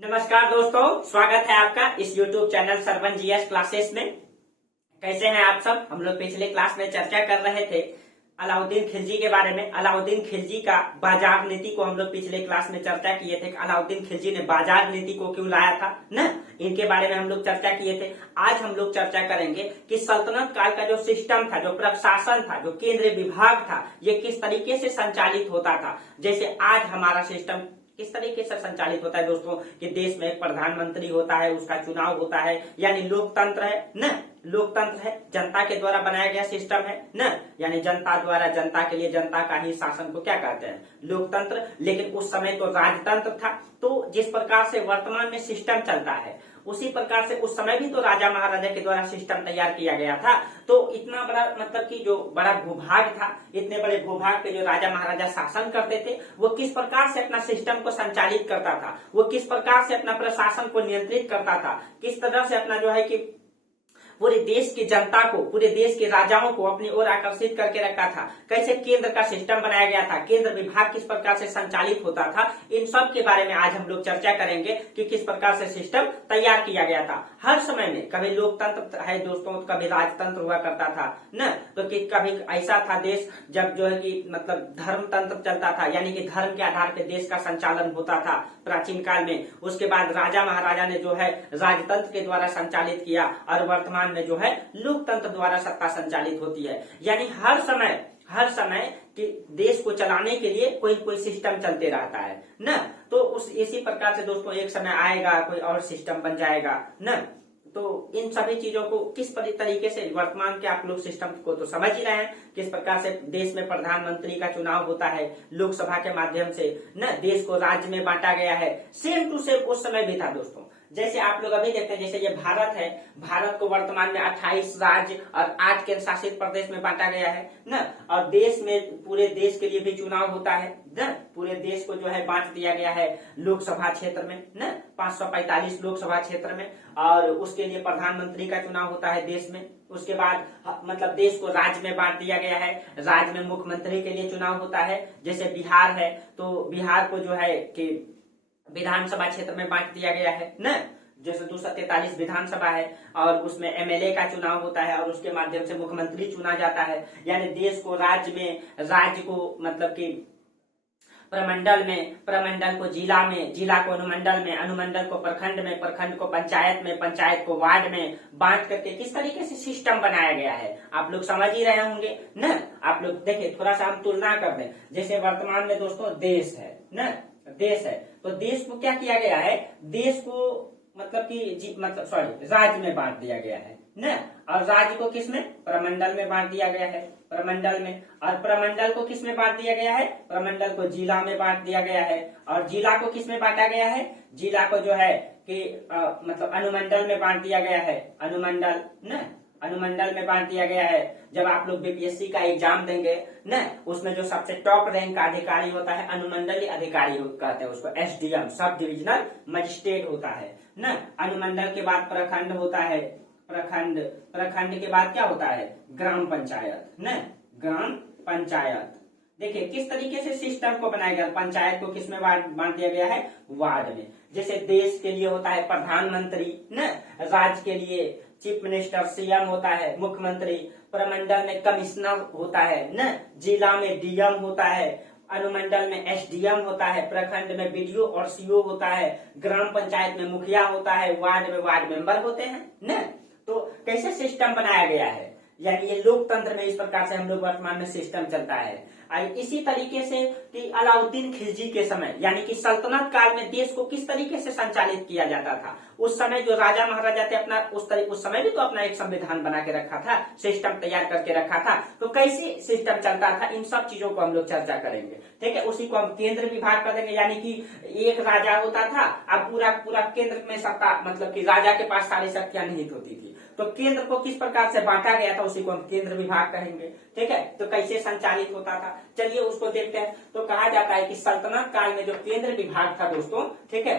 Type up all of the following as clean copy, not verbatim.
नमस्कार दोस्तों, स्वागत है आपका इस YouTube channel Sarwan GS classes में। कैसे हैं आप सब? हम लोग पिछले क्लास में चर्चा कर रहे थे अलाउद्दीन खिलजी के बारे में। अलाउद्दीन खिलजी का बाजार नीति को हम लोग पिछले क्लास में चर्चा किए थे। अलाउद्दीन खिलजी ने बाजार नीति को क्यों लाया था ना, इनके बारे में हम लोग चर्चा किए थे। आज हम लोग चर्चा करेंगे कि सल्तनत काल का जो सिस्टम था, जो प्रशासन था, जो केंद्रीय विभाग था, ये किस तरीके से संचालित होता था। जैसे आज हमारा सिस्टम किस तरीके से संचालित होता है दोस्तों, कि देश में एक प्रधानमंत्री होता है, उसका चुनाव होता है, यानी लोकतंत्र है ना, लोकतंत्र है, जनता के द्वारा बनाया गया सिस्टम है ना, यानी जनता द्वारा, जनता के लिए, जनता का ही शासन को क्या कहते हैं, लोकतंत्र। लेकिन उस समय तो राजतंत्र था। तो जिस प्रकार से वर्तमान में सिस्टम चलता है, उसी प्रकार से उस समय भी तो राजा महाराजा के द्वारा सिस्टम तैयार किया गया था। तो इतना बड़ा मतलब कि जो बड़ा भूभाग था, इतने बड़े भूभाग पे जो राजा महाराजा शासन करते थे, वो किस प्रकार से अपना सिस्टम को संचालित करता था, वो किस प्रकार से अपना प्रशासन को नियंत्रित करता था, किस तरह से अपना जो है कि पूरे देश की जनता को, पूरे देश के राजाओं को अपनी ओर आकर्षित करके रखा था, कैसे केंद्र का सिस्टम बनाया गया था, केंद्र विभाग किस प्रकार से संचालित होता था, इन सब के बारे में आज हम लोग चर्चा करेंगे कि किस प्रकार से सिस्टम तैयार किया गया था। हर समय में कभी लोकतंत्र है दोस्तों, कभी राजतंत्र हुआ करता था न, तो कि कभी ऐसा था देश जब जो है कि मतलब धर्मतंत्र चलता था, यानी कि धर्म के आधार पर देश का संचालन होता था प्राचीन काल में। उसके बाद राजा महाराजा ने जो है राजतंत्र के द्वारा संचालित किया, और वर्तमान में जो है लोकतंत्र द्वारा सत्ता संचालित होती है। यानी हर समय कि देश को चलाने के लिए कोई कोई सिस्टम चलते रहता है ना। तो उस इसी प्रकार से दोस्तों एक समय आएगा, कोई और सिस्टम बन जाएगा ना। तो इन सभी चीजों को किस तरीके से वर्तमान के आप लोग सिस्टम को तो समझ ही रहे हैं, किस प्रकार से देश में प्रधानमंत्री का चुनाव होता है लोकसभा के माध्यम से न, देश को राज्य में बांटा गया है। सेम टू सेम उस समय भी था दोस्तों। जैसे आप लोग अभी देखते हैं, जैसे ये भारत है, भारत को वर्तमान में 28 राज्य और 8 केंद्र शासित प्रदेश में बांटा गया है न, और देश में पूरे देश के लिए भी चुनाव होता है न, पूरे देश को जो है बांट दिया गया है लोकसभा क्षेत्र में न, 545 लोकसभा क्षेत्र में, और उसके लिए प्रधानमंत्री का चुनाव होता है देश में। उसके बाद मतलब देश को राज्य में बांट दिया गया है, राज्य में मुख्यमंत्री के लिए चुनाव होता है। जैसे बिहार है, तो बिहार को जो है कि विधानसभा क्षेत्र में बांट दिया गया है न, जैसे 243 विधानसभा है, और उसमें एमएलए का चुनाव होता है, और उसके माध्यम से मुख्यमंत्री चुना जाता है। यानी देश को राज्य में, राज्य को मतलब कि प्रमंडल में, प्रमंडल को जिला में, जिला को अनुमंडल में, अनुमंडल को प्रखंड में, प्रखंड को पंचायत में, पंचायत को वार्ड में बांट करके किस तरीके से सिस्टम बनाया गया है आप लोग समझ ही रहे होंगे न। आप लोग देखिए, थोड़ा सा हम तुलना कर दें। जैसे वर्तमान में दोस्तों देश है न, देश है, तो देश को क्या किया गया है, देश को मतलब कि राज्य में बांट दिया गया है न, और राज्य को किस में, प्रमंडल में बांट दिया गया है, प्रमंडल में, और प्रमंडल को किस में बांट दिया गया है, प्रमंडल को जिला में बांट दिया गया है, और जिला को किस में बांटा गया है, जिला को जो है कि मतलब अनुमंडल में बांट दिया गया है, अनुमंडल न, अनुमंडल में बांट दिया गया है। जब आप लोग बीपीएससी का एग्जाम देंगे न, उसमें जो सबसे टॉप रैंक का अधिकारी होता है अनुमंडलीय अधिकारी कहते हैं उसको, एसडीएम, सब डिविजनल मजिस्ट्रेट होता है न। अनुमंडल के बाद प्रखंड होता है, प्रखंड, प्रखंड के बाद क्या होता है, ग्राम पंचायत न, ग्राम पंचायत। देखिए किस तरीके से सिस्टम को बनाया गया। पंचायत को किस में बांट दिया गया है, वार्ड में। जैसे देश के लिए होता है प्रधानमंत्री न, राज्य के लिए चीफ मिनिस्टर सीएम होता है, मुख्यमंत्री, प्रमंडल में कमिश्नर होता है न, जिला में डीएम होता है, अनुमंडल में एसडीएम होता है, प्रखंड में बीडीओ और सीओ होता है, ग्राम पंचायत में मुखिया होता है, वार्ड में वार्ड मेंबर होते हैं न। तो कैसे सिस्टम बनाया गया है, यानी ये लोकतंत्र में इस प्रकार से हम लोग वर्तमान में सिस्टम चलता है। इसी तरीके से कि अलाउद्दीन खिलजी के समय, यानी कि सल्तनत काल में देश को किस तरीके से संचालित किया जाता था। उस समय जो राजा महाराजा थे अपना उस समय भी तो अपना एक संविधान बना के रखा था, सिस्टम तैयार करके रखा था। तो कैसे सिस्टम चलता था, इन सब चीजों को हम लोग चर्चा करेंगे। ठीक है, उसी को हम केंद्र विभाग कर देंगे। यानी कि एक राजा होता था, अब पूरा केंद्र में सत्ता, मतलब कि राजा के पास सारी शक्तियां निहित होती थी, तो केंद्र को किस प्रकार से बांटा गया था, उसी को हम केंद्र विभाग कहेंगे। ठीक है, तो कैसे संचालित होता था, चलिए उसको देखते हैं। तो कहा जाता है कि सल्तनत काल में जो केंद्र विभाग था दोस्तों, ठीक है,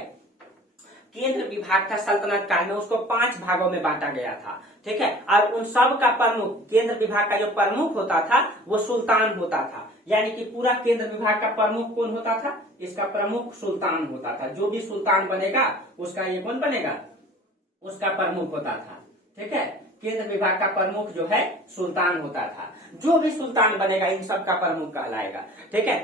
केंद्र विभाग था सल्तनत काल में, उसको 5 भागों में बांटा गया था। ठीक है, और उन सब का प्रमुख, केंद्र विभाग का जो प्रमुख होता था वो सुल्तान होता था। यानी कि पूरा केंद्र विभाग का प्रमुख कौन होता था? इसका प्रमुख सुल्तान होता था। जो भी सुल्तान बनेगा उसका ये कौन बनेगा? उसका प्रमुख होता था। ठीक है, केंद्र विभाग का प्रमुख जो है सुल्तान होता था। जो भी सुल्तान बनेगा इन सब का प्रमुख कहलाएगा। ठीक है,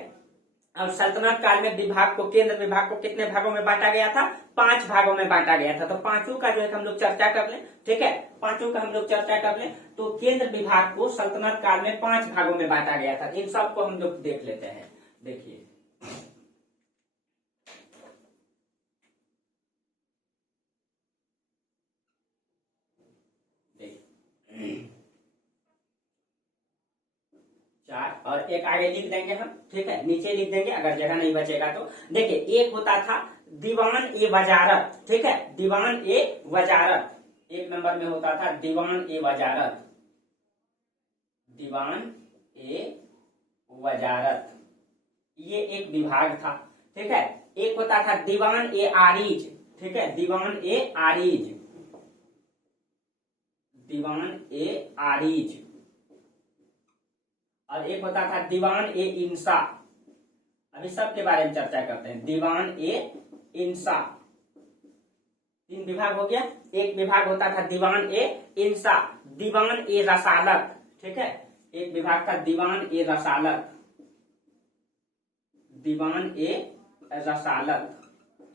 अब सल्तनत काल में विभाग को, केंद्र विभाग को कितने भागों में बांटा गया था? 5 भागों में बांटा गया था। तो पांचों का जो है हम लोग चर्चा कर लें। ठीक है, पांचों का हम लोग चर्चा कर लें। तो केंद्र विभाग को सल्तनत काल में 5 भागों में बांटा गया था। इन सबको हम लोग देख लेते हैं। देखिए, 4 और एक आगे लिख देंगे हम। ठीक है, नीचे लिख देंगे अगर जगह नहीं बचेगा तो। देखिए, एक होता था दीवान ए वजारत। ठीक है, दीवान ए वजारत, 1 नंबर में होता था दीवान ए वजारत। दीवान ए वजारत ये एक विभाग था। ठीक है, एक होता था दीवान ए आरिज। ठीक है, दीवान ए आरिज, दीवान ए आरिज। और एक होता था दीवान ए इंसा। अभी सब के बारे में चर्चा करते हैं। दीवान ए इंसा, 3 विभाग हो गया। एक विभाग होता था दीवान ए इंसा, दीवान ए रसालत। ठीक है, एक विभाग था दीवान ए रसालत, दीवान ए रसालत।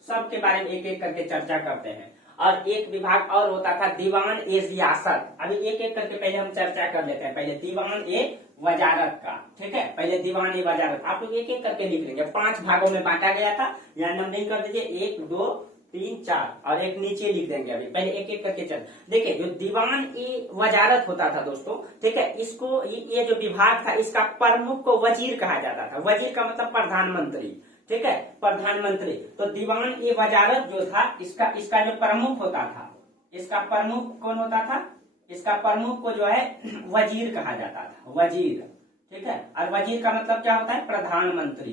सबके बारे में एक एक करके चर्चा करते हैं। और एक विभाग और होता था दीवान ए रियासत। अभी एक एक करके पहले हम चर्चा कर लेते हैं। पहले दीवान ए वजारत का। ठीक है, पहले दीवान ए वजारत आप लोग एक एक करके लिख लेंगे। 5 भागों में बांटा गया था। यहाँ नंबरिंग कर दीजिए, 1 2 3 4 और एक नीचे लिख देंगे। अभी पहले एक एक करके चल। देखिए, जो दीवान ए वजारत होता था दोस्तों, ठीक है, इसको ये जो विभाग था इसका प्रमुख को वजीर कहा जाता था। वजीर का मतलब प्रधानमंत्री। ठीक है, प्रधानमंत्री। तो दीवान ए वजारत जो था इसका जो प्रमुख होता था, इसका प्रमुख कौन होता था? इसका प्रमुख को जो है वजीर कहा जाता था, वजीर। ठीक है, और वजीर का मतलब क्या होता है? प्रधानमंत्री,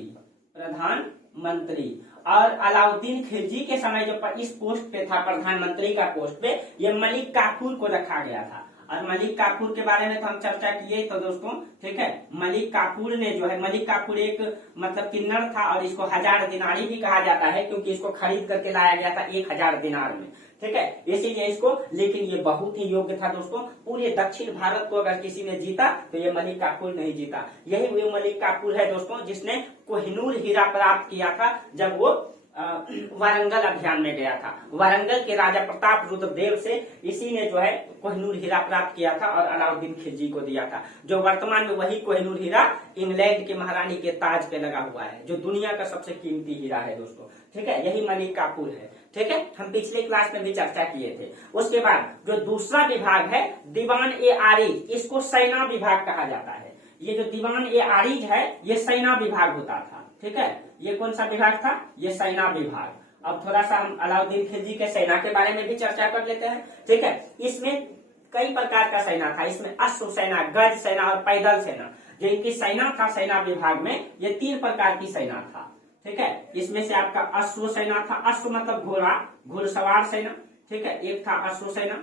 प्रधानमंत्री। और अलाउद्दीन खिलजी के समय जो इस पोस्ट पे था, प्रधानमंत्री का पोस्ट पे, ये मलिक काफूर को रखा गया था। और मलिक काफूर के बारे में तो हम चर्चा किए तो दोस्तों। ठीक है, मलिक काफूर ने जो है, मलिक काफूर एक मतलब किन्नर था और इसको 1000 दिनारी भी कहा जाता है, क्योंकि इसको खरीद करके लाया गया था 1000 दिनार में। ठीक है, इसीलिए इसको, लेकिन ये बहुत ही योग्य था दोस्तों। पूरे दक्षिण भारत को अगर किसी ने जीता तो ये मलिक काफूर नहीं जीता। यही वो मलिक काफूर है दोस्तों जिसने कोहिनूर हीरा प्राप्त किया था जब वो वारंगल अभियान में गया था। वारंगल के राजा प्रताप रुद्रदेव से इसी ने जो है कोहिनूर हीरा प्राप्त किया था और अलाउद्दीन खिलजी को दिया था। जो वर्तमान में वही कोहिनूर हीरा इंग्लैंड के महारानी के ताज पे लगा हुआ है, जो दुनिया का सबसे कीमती हीरा है दोस्तों। ठीक है, यही मलिक काफूर है। ठीक है, हम पिछले क्लास में भी चर्चा किए थे। उसके बाद जो दूसरा विभाग है दीवान ए आरिज, इसको सेना विभाग कहा जाता है। ये जो दीवान ए आरिज है ये सेना विभाग होता था। ठीक है, ये कौन सा विभाग था? ये सेना विभाग। अब थोड़ा सा हम अलाउद्दीन खिलजी के सेना के बारे में भी चर्चा कर लेते हैं। ठीक है, इसमें कई प्रकार का सेना था। इसमें अश्व सेना, गज सेना और पैदल सेना। जो इनकी सेना था सेना विभाग में, ये 3 प्रकार की सेना था। ठीक है, इसमें से आपका अश्व सेना था। अश्व मतलब घोड़ा, घुड़सवार सेना। ठीक है, एक था अश्व सेना।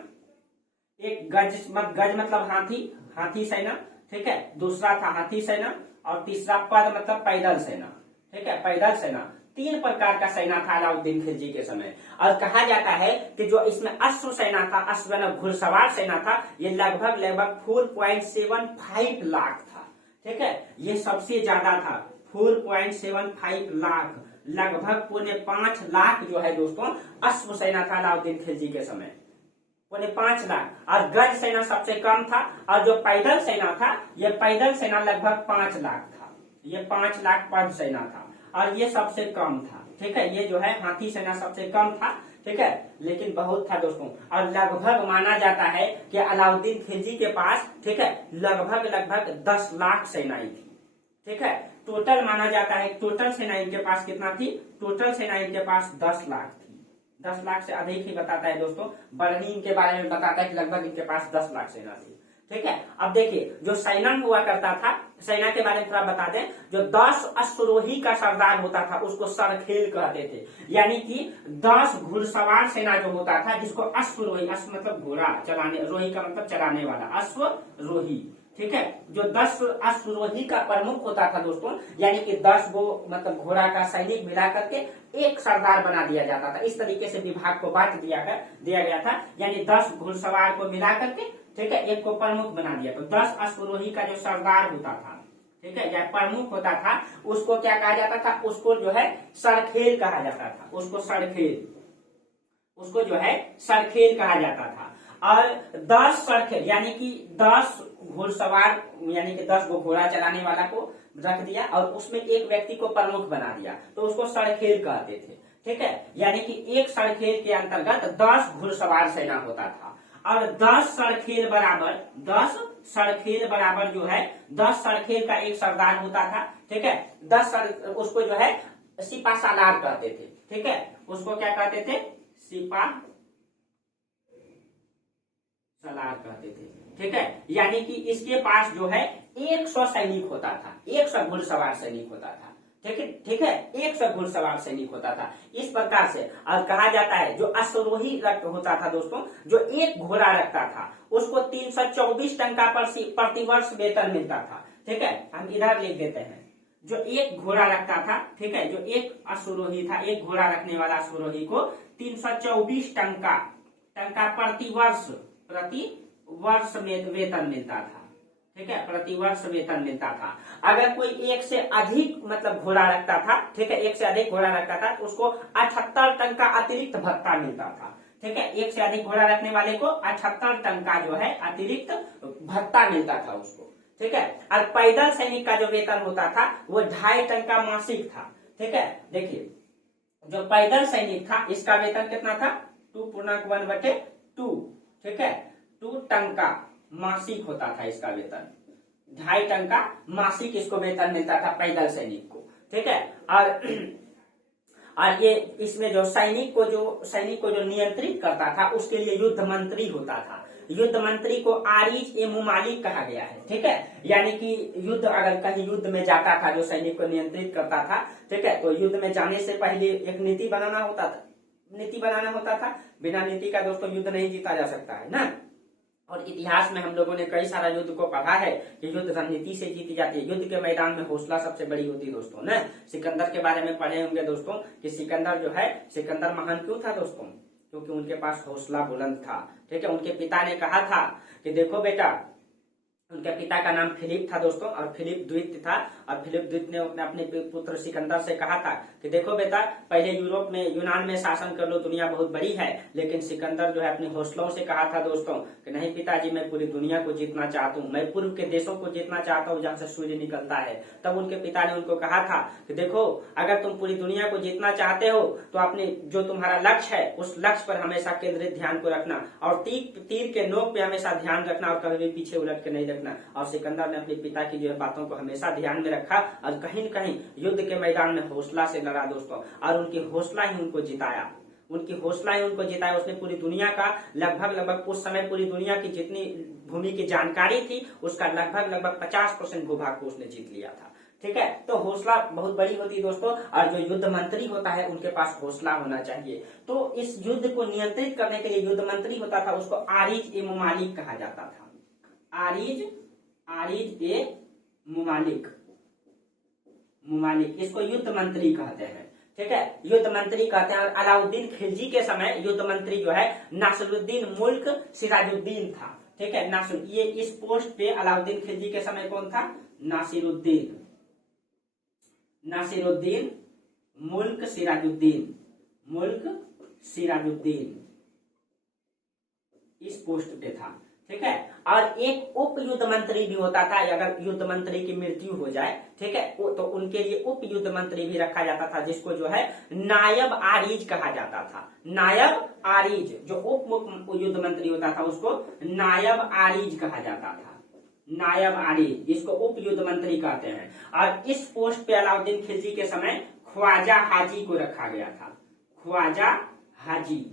एक गज मतलब हाथी, हाथी सेना। ठीक है, दूसरा था हाथी सेना और तीसरा पद मतलब पैदल सेना। ठीक है, पैदल सेना। 3 प्रकार का सेना था अलाउद्दीन खिलजी के समय। और कहा जाता है कि जो इसमें अश्व सेना था, अश्व घुड़सवार सेना था, ये लगभग 4.75 लाख था। ठीक है, ये सबसे ज्यादा था, 4.75 लाख, लगभग 4.5 लाख जो है दोस्तों अश्व सेना था अलाउद्दीन खिलजी के समय, 4.5 लाख। और गज सेना सबसे कम था। और जो पैदल सेना था, ये पैदल सेना लगभग 5 लाख था। ये 5 लाख पद सेना था और ये सबसे कम था। ठीक है, ये जो है हाथी सेना सबसे कम था। ठीक है, लेकिन बहुत था दोस्तों। और लगभग माना जाता है कि अलाउद्दीन खिलजी के पास, ठीक है, लगभग 10 लाख सेनाएं थी। ठीक है, टोटल माना जाता है, टोटल सेना इनके पास कितना थी? टोटल सेना इनके पास 10 लाख थी। 10 लाख से अधिक ही बताता है दोस्तों। बरनी इनके बारे में बताता है कि लगभग इनके पास 10 लाख सेना थी। ठीक है। अब देखिए जो सेना हुआ करता था, सेना के बारे में थोड़ा बता दें, जो 10 अश्वरोही का सरदार होता था उसको सरखेल कहते थे। यानी कि 10 घुड़सवार सेना जो होता था, जिसको अश्वरोही, अश्व मतलब घोड़ा चलाने, रोही का मतलब चलाने वाला, अश्वरोही, ठीक है। जो 10 अश्वरोही का प्रमुख होता था दोस्तों, यानी कि 10 गो मतलब घोड़ा का सैनिक मिला करके एक सरदार बना दिया जाता था। इस तरीके से विभाग को बांट दिया गया था, यानी 10 घुड़सवार को मिला करके, ठीक है, एक को प्रमुख बना दिया। तो 10 अश्वरोही का जो सरदार होता था, ठीक है, या प्रमुख होता था, उसको क्या कहा जाता था, उसको जो है सरखेल कहा जाता था, उसको सरखेल, उसको जो है सरखेल कहा जाता था। और 10 सरखेल यानी कि 10 घुड़सवार, यानी कि 10 गो घोड़ा चलाने वाला को रख दिया और उसमें एक व्यक्ति को प्रमुख बना दिया, तो उसको सरखेल कहते थे, ठीक है। यानी कि एक सरखेल के अंतर्गत 10 घुड़सवार सेना होता था। और 10 सरखेल बराबर, 10 सरखेल बराबर जो है 10 सरखेल का एक सरदार होता था, ठीक है। 10 उसको जो है सिपा सालार कहते थे, ठीक है, उसको क्या कहते थे, सिपा सालार कहते थे, ठीक है। यानी कि इसके पास जो है 100 सैनिक होता था, 100 घुड़सवार सैनिक होता था, ठीक है, ठीक है, 100 घुड़सवार सैनिक होता था। इस प्रकार से और कहा जाता है जो अश्वरोही होता था दोस्तों, जो एक घोड़ा रखता था उसको 324 टंका प्रतिवर्ष वेतन मिलता था, ठीक है। हम इधर लिख देते हैं, जो एक घोड़ा रखता था, ठीक है, जो एक अश्वरोही था, एक घोड़ा रखने वाला अश्वरोही को 324 टंका प्रतिवर्ष में वेतन मिलता था, ठीक है, प्रतिवर्ष वेतन मिलता था। अगर कोई एक से अधिक मतलब घोड़ा रखता था, ठीक है, एक से अधिक घोड़ा रखता था तो उसको 78 टंका अतिरिक्त भत्ता मिलता था, ठीक है। एक से अधिक घोड़ा रखने वाले को 78 टंका जो है अतिरिक्त भत्ता मिलता था उसको, ठीक है। और पैदल सैनिक का जो वेतन होता था वो 2.5 टंका मासिक था, ठीक है। देखिए जो पैदल सैनिक था इसका वेतन कितना था, 2.1/2, ठीक है, 2 टंका मासिक होता था इसका वेतन, 2.5 टंका मासिक इसको वेतन मिलता था पैदल सैनिक को, ठीक है। और ये इसमें जो सैनिक को जो नियंत्रित करता था उसके लिए युद्ध मंत्री होता था। युद्ध मंत्री को आरिज ए मुमालिक कहा गया है, ठीक है। यानी कि युद्ध, अगर कहीं युद्ध में जाता था जो सैनिक को नियंत्रित करता था, ठीक है, तो युद्ध में जाने से पहले एक नीति बनाना होता था। बिना नीति का दोस्तों युद्ध नहीं जीता जा सकता है ना। और इतिहास में हम लोगों ने कई सारा युद्ध को पढ़ा है कि युद्ध रणनीति से जीती जाती है। युद्ध के मैदान में हौसला सबसे बड़ी होती है दोस्तों ना। सिकंदर के बारे में पढ़े होंगे दोस्तों कि सिकंदर महान क्यों था दोस्तों, क्योंकि उनके पास हौसला बुलंद था, ठीक है। उनके पिता ने कहा था कि देखो बेटा, उनके पिता का नाम फिलिप था दोस्तों, और फिलिप द्वितीय था। और फिलिप द्वितीय ने अपने पुत्र सिकंदर से कहा था कि देखो बेटा, पहले यूनान में शासन कर लो, दुनिया बहुत बड़ी है। लेकिन सिकंदर जो है अपने हौसलों से कहा था दोस्तों कि नहीं पिताजी, मैं पूरी दुनिया को जीतना चाहता हूँ, मैं पूर्व के देशों को जीतना चाहता हूँ जहाँ से सूर्य निकलता है। तब उनके पिता ने उनको कहा था कि देखो, अगर तुम पूरी दुनिया को जीतना चाहते हो तो अपने जो तुम्हारा लक्ष्य है उस लक्ष्य पर हमेशा केंद्रित ध्यान को रखना, और तीर के नोक पे हमेशा ध्यान रखना, और कभी भी पीछे उलट के नहीं रखना। और सिकंदर ने अपने पिता की जो बातों को हमेशा ध्यान में रखा और कहीं न कहीं युद्ध के मैदान में हौसला से लड़ा दोस्तों, और उनकी हौसला ही उनको जिताया। उसने पूरी दुनिया का लगभग उस समय पूरी दुनिया की जितनी भूमि की जानकारी थी उसका लगभग 50% भूभाग को उसने जीत लिया था, ठीक है। तो हौसला बहुत बड़ी होती है दोस्तों, और जो युद्ध मंत्री होता है उनके पास हौसला होना चाहिए। तो इस युद्ध को नियंत्रित करने के लिए युद्ध मंत्री होता था, उसको आरिज ए मुमालिक कहा जाता था। आरिज ए मुमालिक, इसको युद्ध मंत्री कहते हैं, ठीक है, युद्ध मंत्री कहते हैं। और अलाउद्दीन खिलजी के समय युद्ध मंत्री जो है नासिरुद्दीन मुल्क सिराजुद्दीन था, ठीक है। ये इस पोस्ट पे अलाउद्दीन खिलजी के समय कौन था, नासिरुद्दीन मुल्क सिराजुद्दीन इस पोस्ट पे था, ठीक है। और एक उप युद्ध मंत्री भी होता था, अगर युद्ध मंत्री की मृत्यु हो जाए, ठीक है, तो उनके लिए उप युद्ध मंत्री भी रखा जाता था, जिसको जो है नायब आरिज कहा जाता था। नायब आरिज, जो उप युद्ध मंत्री होता था उसको नायब आरिज कहा जाता था। नायब आरिज, इसको उप युद्ध मंत्री कहते हैं। और इस पोस्ट पे अलाउद्दीन खिलजी के समय ख्वाजा हाजी को रखा गया था। ख्वाजा हाजी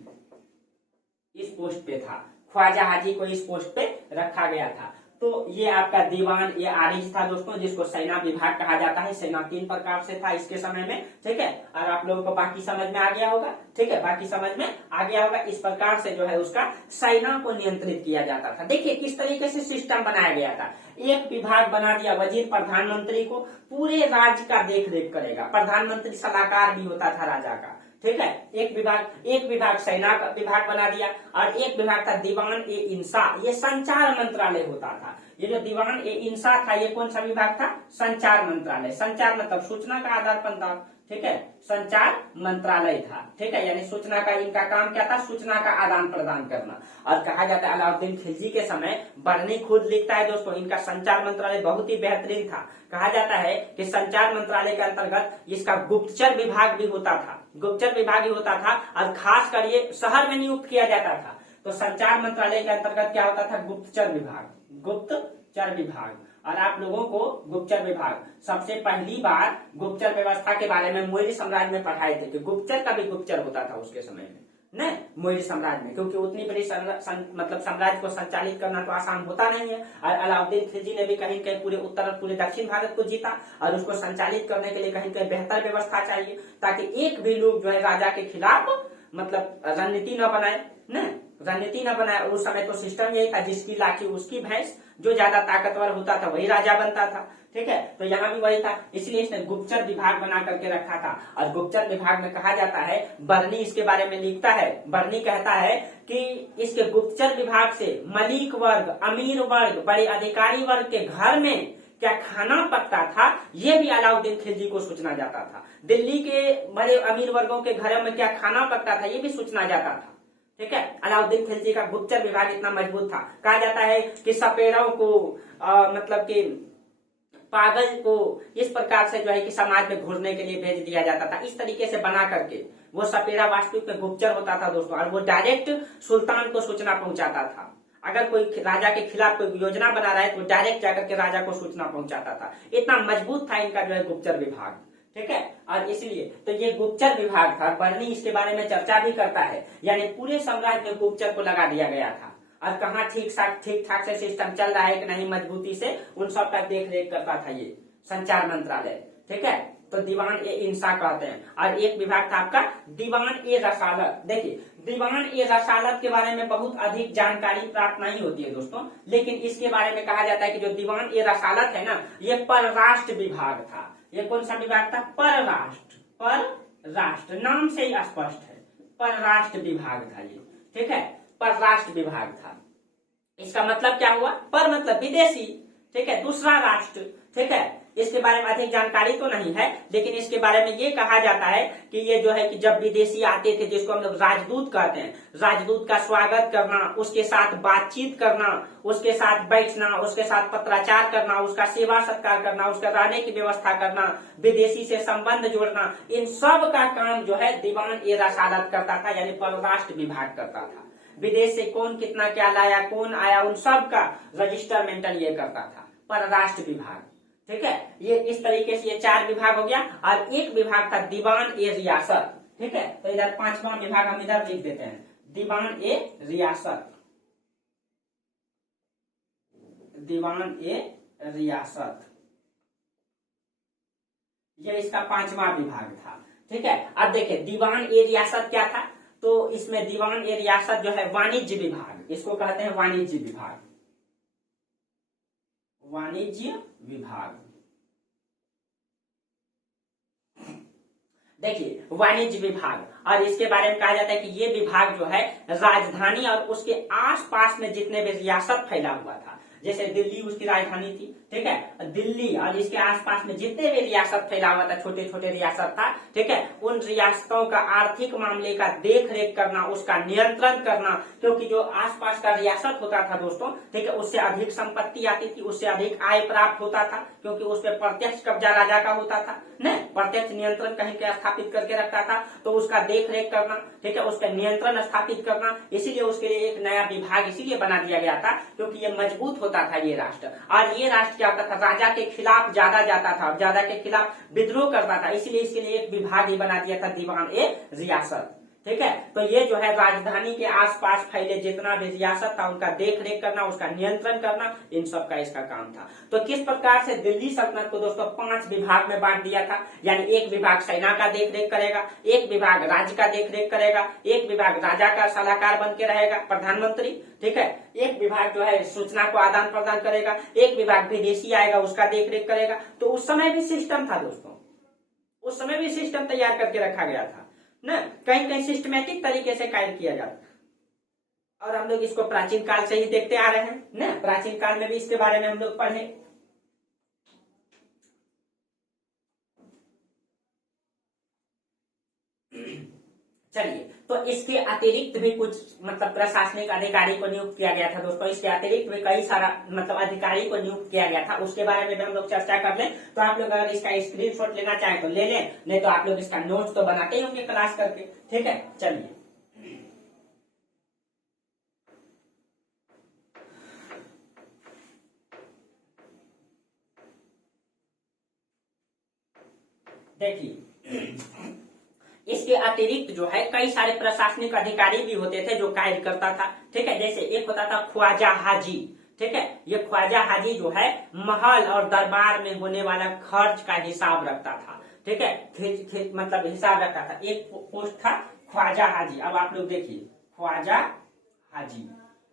इस पोस्ट पे था, ख्वाजा हाजी को इस पोस्ट पे रखा गया था। तो ये आपका दीवान ये आरिज था दोस्तों, जिसको सेना विभाग कहा जाता है। सेना 3 प्रकार से था इसके समय में, ठीक है। और आप लोगों को बाकी समझ में आ गया होगा, ठीक है, बाकी समझ में आ गया होगा। इस प्रकार से जो है उसका सेना को नियंत्रित किया जाता था। देखिए किस तरीके से सिस्टम बनाया गया था। एक विभाग बना दिया वजीर प्रधानमंत्री को, पूरे राज्य का देख रेख करेगा। प्रधानमंत्री सलाहकार भी होता था राजा का, ठीक है। एक विभाग सेना का विभाग बना दिया, और एक विभाग था दीवान ए इंसा, ये संचार मंत्रालय होता था। ये जो दीवान ए इंसा था ये कौन सा विभाग था? संचार मंत्रालय। संचार मतलब सूचना का आदान प्रदान, ठीक है, संचार मंत्रालय था, ठीक है। यानी सूचना का इनका काम क्या था? सूचना का आदान प्रदान करना। और कहा जाता है अलाउद्दीन खिलजी के समय, बर्नी खुद लिखता है दोस्तों, इनका संचार मंत्रालय बहुत ही बेहतरीन था। कहा जाता है कि संचार मंत्रालय के अंतर्गत इसका गुप्तचर विभाग भी होता था, गुप्तचर विभाग ही होता था, और खासकर ये शहर में नियुक्त किया जाता था। तो संचार मंत्रालय के अंतर्गत क्या होता था? गुप्तचर विभाग, गुप्तचर विभाग। और आप लोगों को गुप्तचर विभाग सबसे पहली बार गुप्तचर व्यवस्था के बारे में मौर्य साम्राज्य में पढ़ाए थे कि गुप्तचर का भी गुप्तचर होता था उसके समय में, न मौर्य साम्राज्य में, क्योंकि उतनी बड़ी मतलब साम्राज्य को संचालित करना तो आसान होता नहीं है। और अलाउद्दीन खिलजी ने भी कहीं कहीं पूरे उत्तर और पूरे दक्षिण भारत को जीता, और उसको संचालित करने के लिए कहीं कहीं बेहतर व्यवस्था चाहिए, ताकि एक भी लोग जो है राजा के खिलाफ मतलब रणनीति न बनाए, न रणनीति न बनाए। उस समय तो सिस्टम यही था, जिसकी लाठी उसकी भैंस, जो ज्यादा ताकतवर होता था वही राजा बनता था, ठीक है। तो यहाँ भी वही था, इसलिए इसने गुप्तचर विभाग बना करके रखा था। और गुप्तचर विभाग में कहा जाता है, बर्नी इसके बारे में लिखता है, बर्नी कहता है कि इसके गुप्तचर विभाग से मलिक वर्ग, अमीर वर्ग, बड़े अधिकारी वर्ग के घर में क्या खाना पकता था ये भी अलाउद्दीन खिलजी को सूचना जाता था। दिल्ली के बड़े अमीर वर्गों के घरों में क्या खाना पकता था ये भी सूचना जाता था, ठीक है। अलाउद्दीन खिलजी का गुप्तचर विभाग इतना मजबूत था। कहा जाता है कि सपेरों को मतलब कि पागल को इस प्रकार से जो है कि समाज में घुसने के लिए भेज दिया जाता था, इस तरीके से बना करके। वो सपेरा वास्तविक में गुप्तचर होता था दोस्तों, और वो डायरेक्ट सुल्तान को सूचना पहुंचाता था। अगर कोई राजा के खिलाफ कोई योजना बना रहा है तो डायरेक्ट जाकर के राजा को सूचना पहुंचाता था। इतना मजबूत था इनका जो है गुप्तचर विभाग, ठीक है। और इसलिए तो ये गुप्तचर विभाग था। बर्नी इसके बारे में चर्चा भी करता है, यानी पूरे साम्राज्य में गुप्तचर को लगा दिया गया था। और कहाँ ठीक ठाक से सिस्टम चल रहा है कि नहीं मजबूती से, उन सब का देख रेख करता था ये संचार मंत्रालय, ठीक है। तो दीवान ए इंसा कहते हैं। और एक विभाग था आपका दीवान ए रसालत। देखिए दीवान ए रसालत के बारे में बहुत अधिक जानकारी प्राप्त नहीं होती है दोस्तों, लेकिन इसके बारे में कहा जाता है कि जो दीवान ए रसालत है ना, ये परराष्ट्र विभाग था। ये कौन सा विभाग था? परराष्ट्र, परराष्ट्र नाम से ही स्पष्ट है, परराष्ट्र विभाग था ये, ठीक है, परराष्ट्र विभाग था। इसका मतलब क्या हुआ? पर मतलब विदेशी, ठीक है, दूसरा राष्ट्र, ठीक है। इसके बारे में अधिक जानकारी तो नहीं है, लेकिन इसके बारे में ये कहा जाता है कि ये जो है कि जब विदेशी आते थे, जिसको हम लोग राजदूत कहते हैं, राजदूत का स्वागत करना, उसके साथ बातचीत करना, उसके साथ बैठना, उसके साथ पत्राचार करना, उसका सेवा सत्कार करना, उसका रहने की व्यवस्था करना, विदेशी से संबंध जोड़ना, इन सब का काम जो है दीवान ए रसालत करता था, यानी परराष्ट्र विभाग करता था। विदेश से कौन कितना क्या लाया, कौन आया, उन सब का रजिस्टर मेंटेन ये करता था, परराष्ट्र विभाग, ठीक है। ये इस तरीके से ये 4 विभाग हो गया। और एक विभाग था दीवान ए रियासत, ठीक है। तो इधर 5वां विभाग हम इधर लिख देते हैं, दीवान ए रियासत, दीवान ए रियासत, ये इसका 5वां विभाग था, ठीक है। अब देखिए दीवान ए रियासत क्या था, तो इसमें दीवान ए रियासत जो है वाणिज्य विभाग, इसको कहते हैं वाणिज्य विभाग, वाणिज्य विभाग। देखिए वाणिज्य विभाग, और इसके बारे में कहा जाता है कि ये विभाग जो है राजधानी और उसके आसपास में जितने भी रियासत फैला हुआ था, जैसे दिल्ली उसकी राजधानी थी, ठीक है, दिल्ली और इसके आसपास में जितने भी रियासत फैला हुआ था, छोटे छोटे रियासत था, ठीक है, उन रियासतों का आर्थिक मामले का देख रेख करना, उसका नियंत्रण करना, क्योंकि जो आसपास का रियासत होता था दोस्तों, ठीक है, उससे अधिक संपत्ति आती थी, उससे अधिक आय प्राप्त होता था, क्योंकि उस पर प्रत्यक्ष कब्जा राजा का होता था, न प्रत्यक्ष नियंत्रण कहीं के स्थापित करके रखता था, तो उसका देख रेख करना, ठीक है, उसका नियंत्रण स्थापित करना, इसीलिए उसके लिए एक नया विभाग इसीलिए बना दिया गया था, क्योंकि ये मजबूत होता था ये राष्ट्र। और ये राष्ट्र क्या होता था, राजा के खिलाफ ज्यादा जाता था, ज्यादा के खिलाफ विद्रोह करता था, इसलिए इसके लिए एक विभाग ही बना दिया था दीवान ए रियासत, ठीक है। तो ये जो है राजधानी के आसपास फैले जितना भी रियासत था उनका देख रेख करना, उसका नियंत्रण करना, इन सब का इसका काम था। तो किस प्रकार से दिल्ली सल्तनत को दोस्तों 5 विभाग में बांट दिया था, यानी एक विभाग सेना का देख रेख करेगा, एक विभाग राज्य का देख रेख करेगा, एक विभाग राजा का सलाहकार बन के रहेगा प्रधानमंत्री, ठीक है, एक विभाग जो है सूचना को आदान प्रदान करेगा, एक विभाग विदेशी आएगा उसका देख रेख करेगा। तो उस समय भी सिस्टम था दोस्तों, उस समय भी सिस्टम तैयार करके रखा गया था ना, कहीं कहीं सिस्टमेटिक तरीके से कार्य किया जाता। और हम लोग इसको प्राचीन काल से ही देखते आ रहे हैं ना, प्राचीन काल में भी इसके बारे में हम लोग पढ़े। चलिए, तो इसके अतिरिक्त भी कुछ मतलब प्रशासनिक अधिकारी को नियुक्त किया गया था दोस्तों, इसके अतिरिक्त भी कई सारा मतलब अधिकारी को नियुक्त किया गया था, उसके बारे में भी हम लोग चर्चा कर लें। तो आप लोग अगर इसका स्क्रीनशॉट लेना चाहें तो ले लें, नहीं तो आप लोग इसका नोट्स तो बनाते ही होंगे क्लास करके, ठीक है। चलिए, देखिए इसके अतिरिक्त जो है कई सारे प्रशासनिक अधिकारी भी होते थे जो कार्य करता था, ठीक है। जैसे एक होता था ख्वाजा हाजी, ठीक है, ये ख्वाजा हाजी जो है महल और दरबार में होने वाला खर्च का हिसाब रखता था, ठीक है, मतलब हिसाब रखता था। एक पोस्ट था ख्वाजा हाजी। अब आप लोग देखिए ख्वाजा हाजी,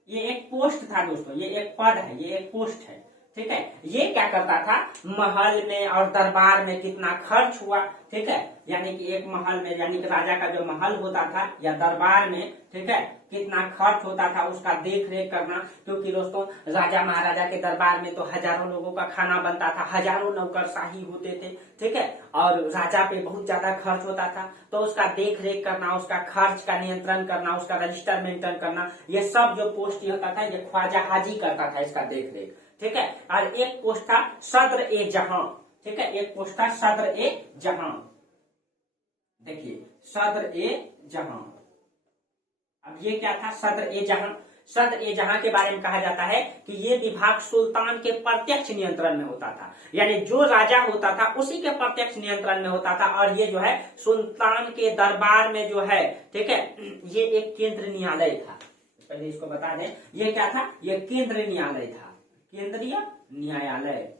ये एक पोस्ट था दोस्तों, ये एक पद है, ये एक पोस्ट है, ठीक है। ये क्या करता था, महल में और दरबार में कितना खर्च हुआ, ठीक है, यानी कि एक महल में यानी कि राजा का जो महल होता था या दरबार में, ठीक है, कितना खर्च होता था उसका देख रेख करना। क्योंकि दोस्तों राजा महाराजा के दरबार में तो हजारों लोगों का खाना बनता था, हजारों नौकरशाही होते थे, ठीक है, और राजा पे बहुत ज्यादा खर्च होता था। तो उसका देख रेख करना, उसका खर्च का नियंत्रण करना, उसका रजिस्टर मेंटेन करना, ये सब जो पोस्ट होता था ये ख्वाजा हाजी करता था इसका देख रेख, ठीक है। और एक पोस्ट था सदर ए जहां, ठीक है, एक पोस्ट था सदर ए जहां, देखिए सदर ए जहां। अब ये क्या था सदर ए जहां, सदर ए जहां के बारे में कहा जाता है कि ये विभाग सुल्तान के प्रत्यक्ष नियंत्रण में होता था, यानी जो राजा होता था उसी के प्रत्यक्ष नियंत्रण में होता था। और ये जो है सुल्तान के दरबार में जो है, ठीक है, ये एक केंद्र न्यायालय था। पहले इसको बता दें, ये क्या था, ये केंद्र न्यायालय था, केंद्रीय न्यायालय,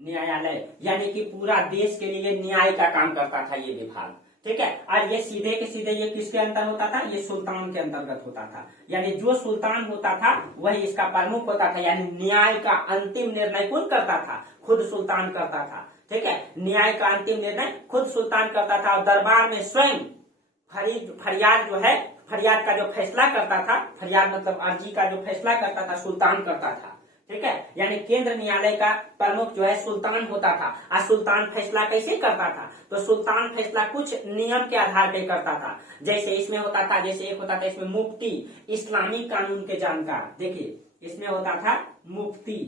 न्यायालय यानी कि पूरा देश के लिए न्याय का काम करता था ये विभाग, ठीक है। और ये सीधे के सीधे ये किसके अंतर होता था, ये सुल्तान के अंतर्गत होता था, यानी जो सुल्तान होता था वही इसका प्रमुख होता था। यानी न्याय का अंतिम निर्णय कौन करता था, खुद सुल्तान करता था, ठीक है, न्याय का अंतिम निर्णय खुद सुल्तान करता था। और दरबार में स्वयं फरियाद जो है, फरियाद का जो फैसला करता था, फरियाद मतलब अर्जी का जो फैसला करता था सुल्तान करता था, ठीक है। यानी केंद्र न्यायालय का प्रमुख जो है सुल्तान होता था। और सुल्तान फैसला कैसे करता था, तो सुल्तान फैसला कुछ नियम के आधार पर करता था। जैसे इसमें होता था, जैसे एक होता था इसमें मुफ्ती, इस्लामी कानून के जानकार, देखिए इसमें होता था मुफ्ती,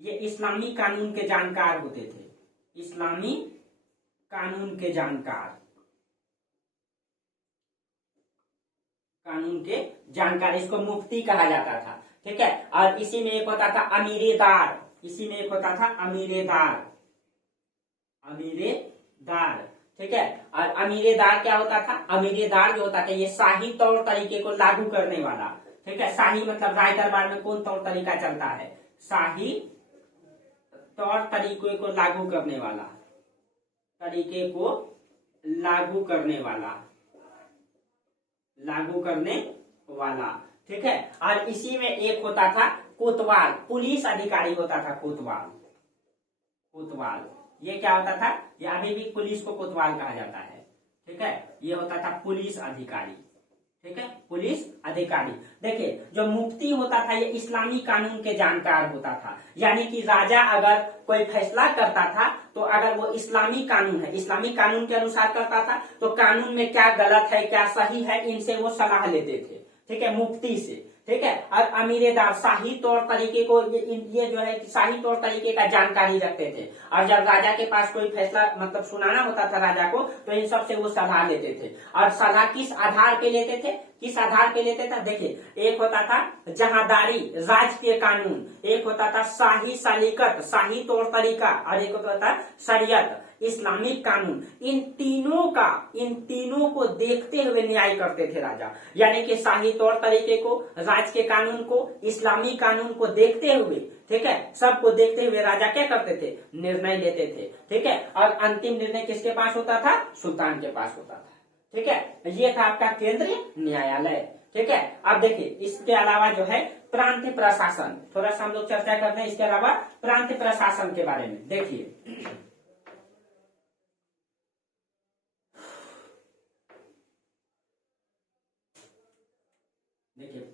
ये इस्लामी कानून के जानकार होते थे, इस्लामी कानून के जानकार, कानून के जानकार, इसको मुफ्ती कहा जाता था, ठीक है। और इसी में एक होता था अमीरेदार, इसी में एक होता था अमीरेदार, अमीरेदार, ठीक है। और अमीरेदार क्या होता था, अमीरेदार जो होता था ये शाही तौर तरीके को लागू करने वाला, ठीक है। शाही मतलब राय दरबार में कौन तौर तरीका चलता है, शाही तौर तरीके को लागू करने वाला, तरीके को लागू करने वाला, लागू करने वाला, ठीक है। और इसी में एक होता था कोतवाल, पुलिस अधिकारी होता था कोतवाल, कोतवाल ये क्या होता था, ये अभी भी पुलिस को कोतवाल कहा जाता है, ठीक है। ये होता था पुलिस अधिकारी, ठीक है, पुलिस अधिकारी। देखिए जो मुफ्ती होता था ये इस्लामी कानून के जानकार होता था, यानी कि राजा अगर कोई फैसला करता था तो अगर वो इस्लामी कानून है, इस्लामी कानून के अनुसार करता था तो कानून में क्या गलत है क्या सही है इनसे वो सलाह लेते थे, ठीक है, मुफ्ती से, ठीक है। और अमीरेदार शाही तौर तरीके को ये जो है शाही तौर तरीके का जानकारी रखते थे। और जब राजा के पास कोई फैसला मतलब सुनाना होता था राजा को तो इन सब से वो सलाह लेते थे। और सलाह किस आधार पे लेते थे, किस आधार पे लेते थे, देखिए एक होता था जहादारी राजकीय कानून, एक होता था शाही सलीकत शाही तौर तरीका, और एक होता था शरीयत, इस्लामिक कानून, इन तीनों को देखते हुए न्याय करते थे राजा। यानी कि शाही तौर तरीके को, राज के कानून को, इस्लामी कानून को देखते हुए, ठीक है, सबको देखते हुए राजा क्या करते थे, निर्णय लेते थे। ठीक है, और अंतिम निर्णय किसके पास होता था, सुल्तान के पास होता था। ठीक है, ये था आपका केंद्रीय न्यायालय। ठीक है, अब देखिए इसके अलावा जो है प्रांतीय प्रशासन, थोड़ा सा हम लोग चर्चा करते हैं इसके अलावा प्रांतीय प्रशासन के बारे में। देखिए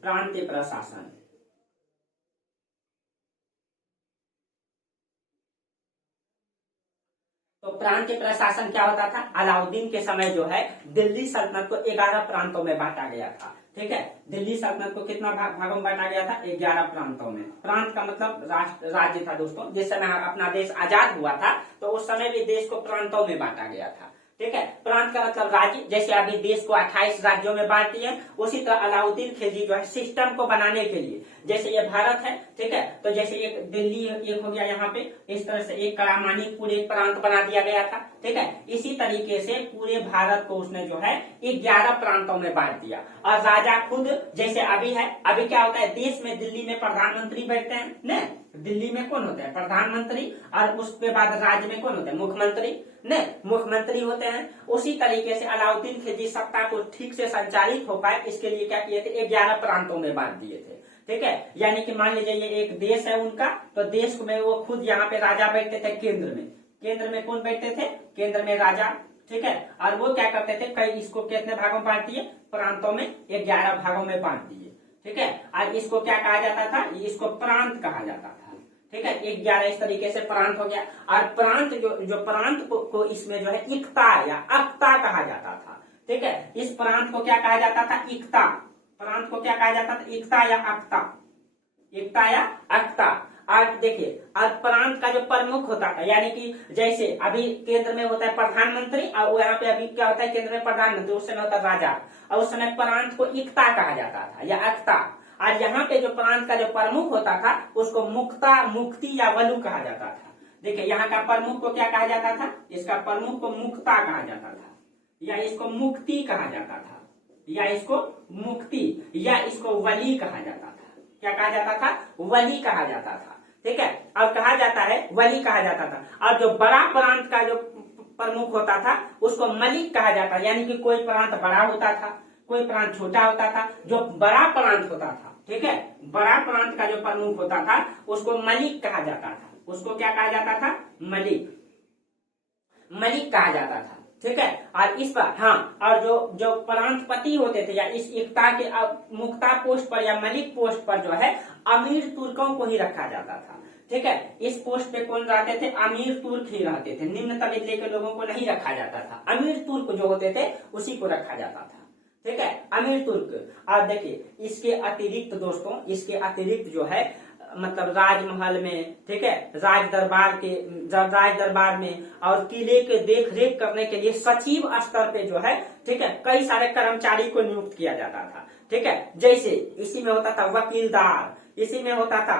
प्रांतीय प्रशासन, तो प्रांतीय प्रशासन क्या होता था, अलाउद्दीन के समय जो है दिल्ली सल्तनत को 11 प्रांतों में बांटा गया था। ठीक है, दिल्ली सल्तनत को कितना भागों में बांटा गया था, 11 प्रांतों में। प्रांत का मतलब राज्य था दोस्तों। जिस समय अपना देश आजाद हुआ था तो उस समय भी देश को प्रांतों में बांटा गया था। ठीक है, प्रांत का मतलब राज्य। जैसे अभी देश को 28 राज्यों में बांट दिए, उसी तरह अलाउद्दीन खिलजी जो है सिस्टम को बनाने के लिए, जैसे ये भारत है, ठीक है, तो जैसे एक दिल्ली एक हो गया यहाँ पे, इस तरह से एक करामानी पूरे प्रांत बना दिया गया था। ठीक है, इसी तरीके से पूरे भारत को उसने जो है 11 प्रांतों में बांट दिया। और राजा खुद जैसे अभी है, अभी क्या होता है देश में, दिल्ली में प्रधानमंत्री बैठते हैं न, दिल्ली में कौन होता है, प्रधानमंत्री, और उसके बाद राज्य में कौन होता है, मुख्यमंत्री ने, मुख्यमंत्री होते हैं। उसी तरीके से अलाउद्दीन खिलजी सत्ता को ठीक से संचालित हो पाए, इसके लिए क्या किए थे, 11 प्रांतों में बांट दिए थे। ठीक है, यानी कि मान लीजिए ये एक देश है उनका, तो देश में वो खुद यहाँ पे राजा बैठते थे। केंद्र में कौन बैठते थे, केंद्र में राजा। ठीक है, और वो क्या करते थे, कई इसको कितने भागों में बांट दिए, प्रांतों में 11 भागों में बांट दिए। ठीक है, और इसको क्या कहा जाता था, इसको प्रांत कहा जाता था। ठीक है, 11 इस तरीके से प्रांत हो गया। और प्रांत जो प्रांत को इसमें जो है इक्ता या अक्ता कहा जाता था। ठीक है, इस प्रांत को क्या कहा जाता था, इक्ता। प्रांत को क्या कहा जाता था, इक्ता या अक्ता, इक्ता या अक्ता। और देखिए, और प्रांत का जो प्रमुख होता था, यानी कि जैसे अभी केंद्र में होता है प्रधानमंत्री, और यहाँ पे अभी क्या होता है, केंद्र में प्रधानमंत्री, उस समय होता है राजा, और उस समय प्रांत को इक्ता कहा जाता था या अक्ता। और यहाँ पे जो प्रांत का जो प्रमुख होता था उसको मुक्ता, मुक्ति या वलू कहा जाता था। देखिए, यहाँ का प्रमुख को क्या कहा जाता था, इसका प्रमुख को मुक्ता कहा जाता था, या इसको मुक्ति कहा जाता था, या इसको मुक्ति, या इसको वली कहा जाता था। क्या कहा जाता था, वली कहा जाता था। ठीक है, अब कहा जाता है वली कहा जाता था। और जो बड़ा प्रांत का जो प्रमुख होता था उसको मलिक कहा जाता, यानी कि कोई प्रांत बड़ा होता था, कोई प्रांत छोटा होता था। जो बड़ा प्रांत होता था, ठीक है, बड़ा प्रांत का जो प्रमुख होता था उसको मलिक कहा जाता था। उसको क्या कहा जाता था, मलिक, मलिक कहा जाता था। ठीक है, और इस पर हाँ, और जो प्रांतपति होते थे या इस एकता के मुक्ता पोस्ट पर या मलिक पोस्ट पर जो है अमीर तुर्कों को ही रखा जाता था। ठीक है, इस पोस्ट पे कौन रहते थे, अमीर तुर्क ही रहते थे, निम्न तबीले के लोगों को नहीं रखा जाता था। अमीर तुर्क जो होते थे उसी को रखा जाता था। ठीक है, अमीर तुर्क। और देखिए इसके अतिरिक्त दोस्तों, इसके अतिरिक्त जो है मतलब राजमहल में, ठीक है, राज दरबार में और किले के देख रेख करने के लिए सचिव स्तर पे जो है, ठीक है, कई सारे कर्मचारी को नियुक्त किया जाता था। ठीक है, जैसे इसी में होता था वकीलदार, इसी में होता था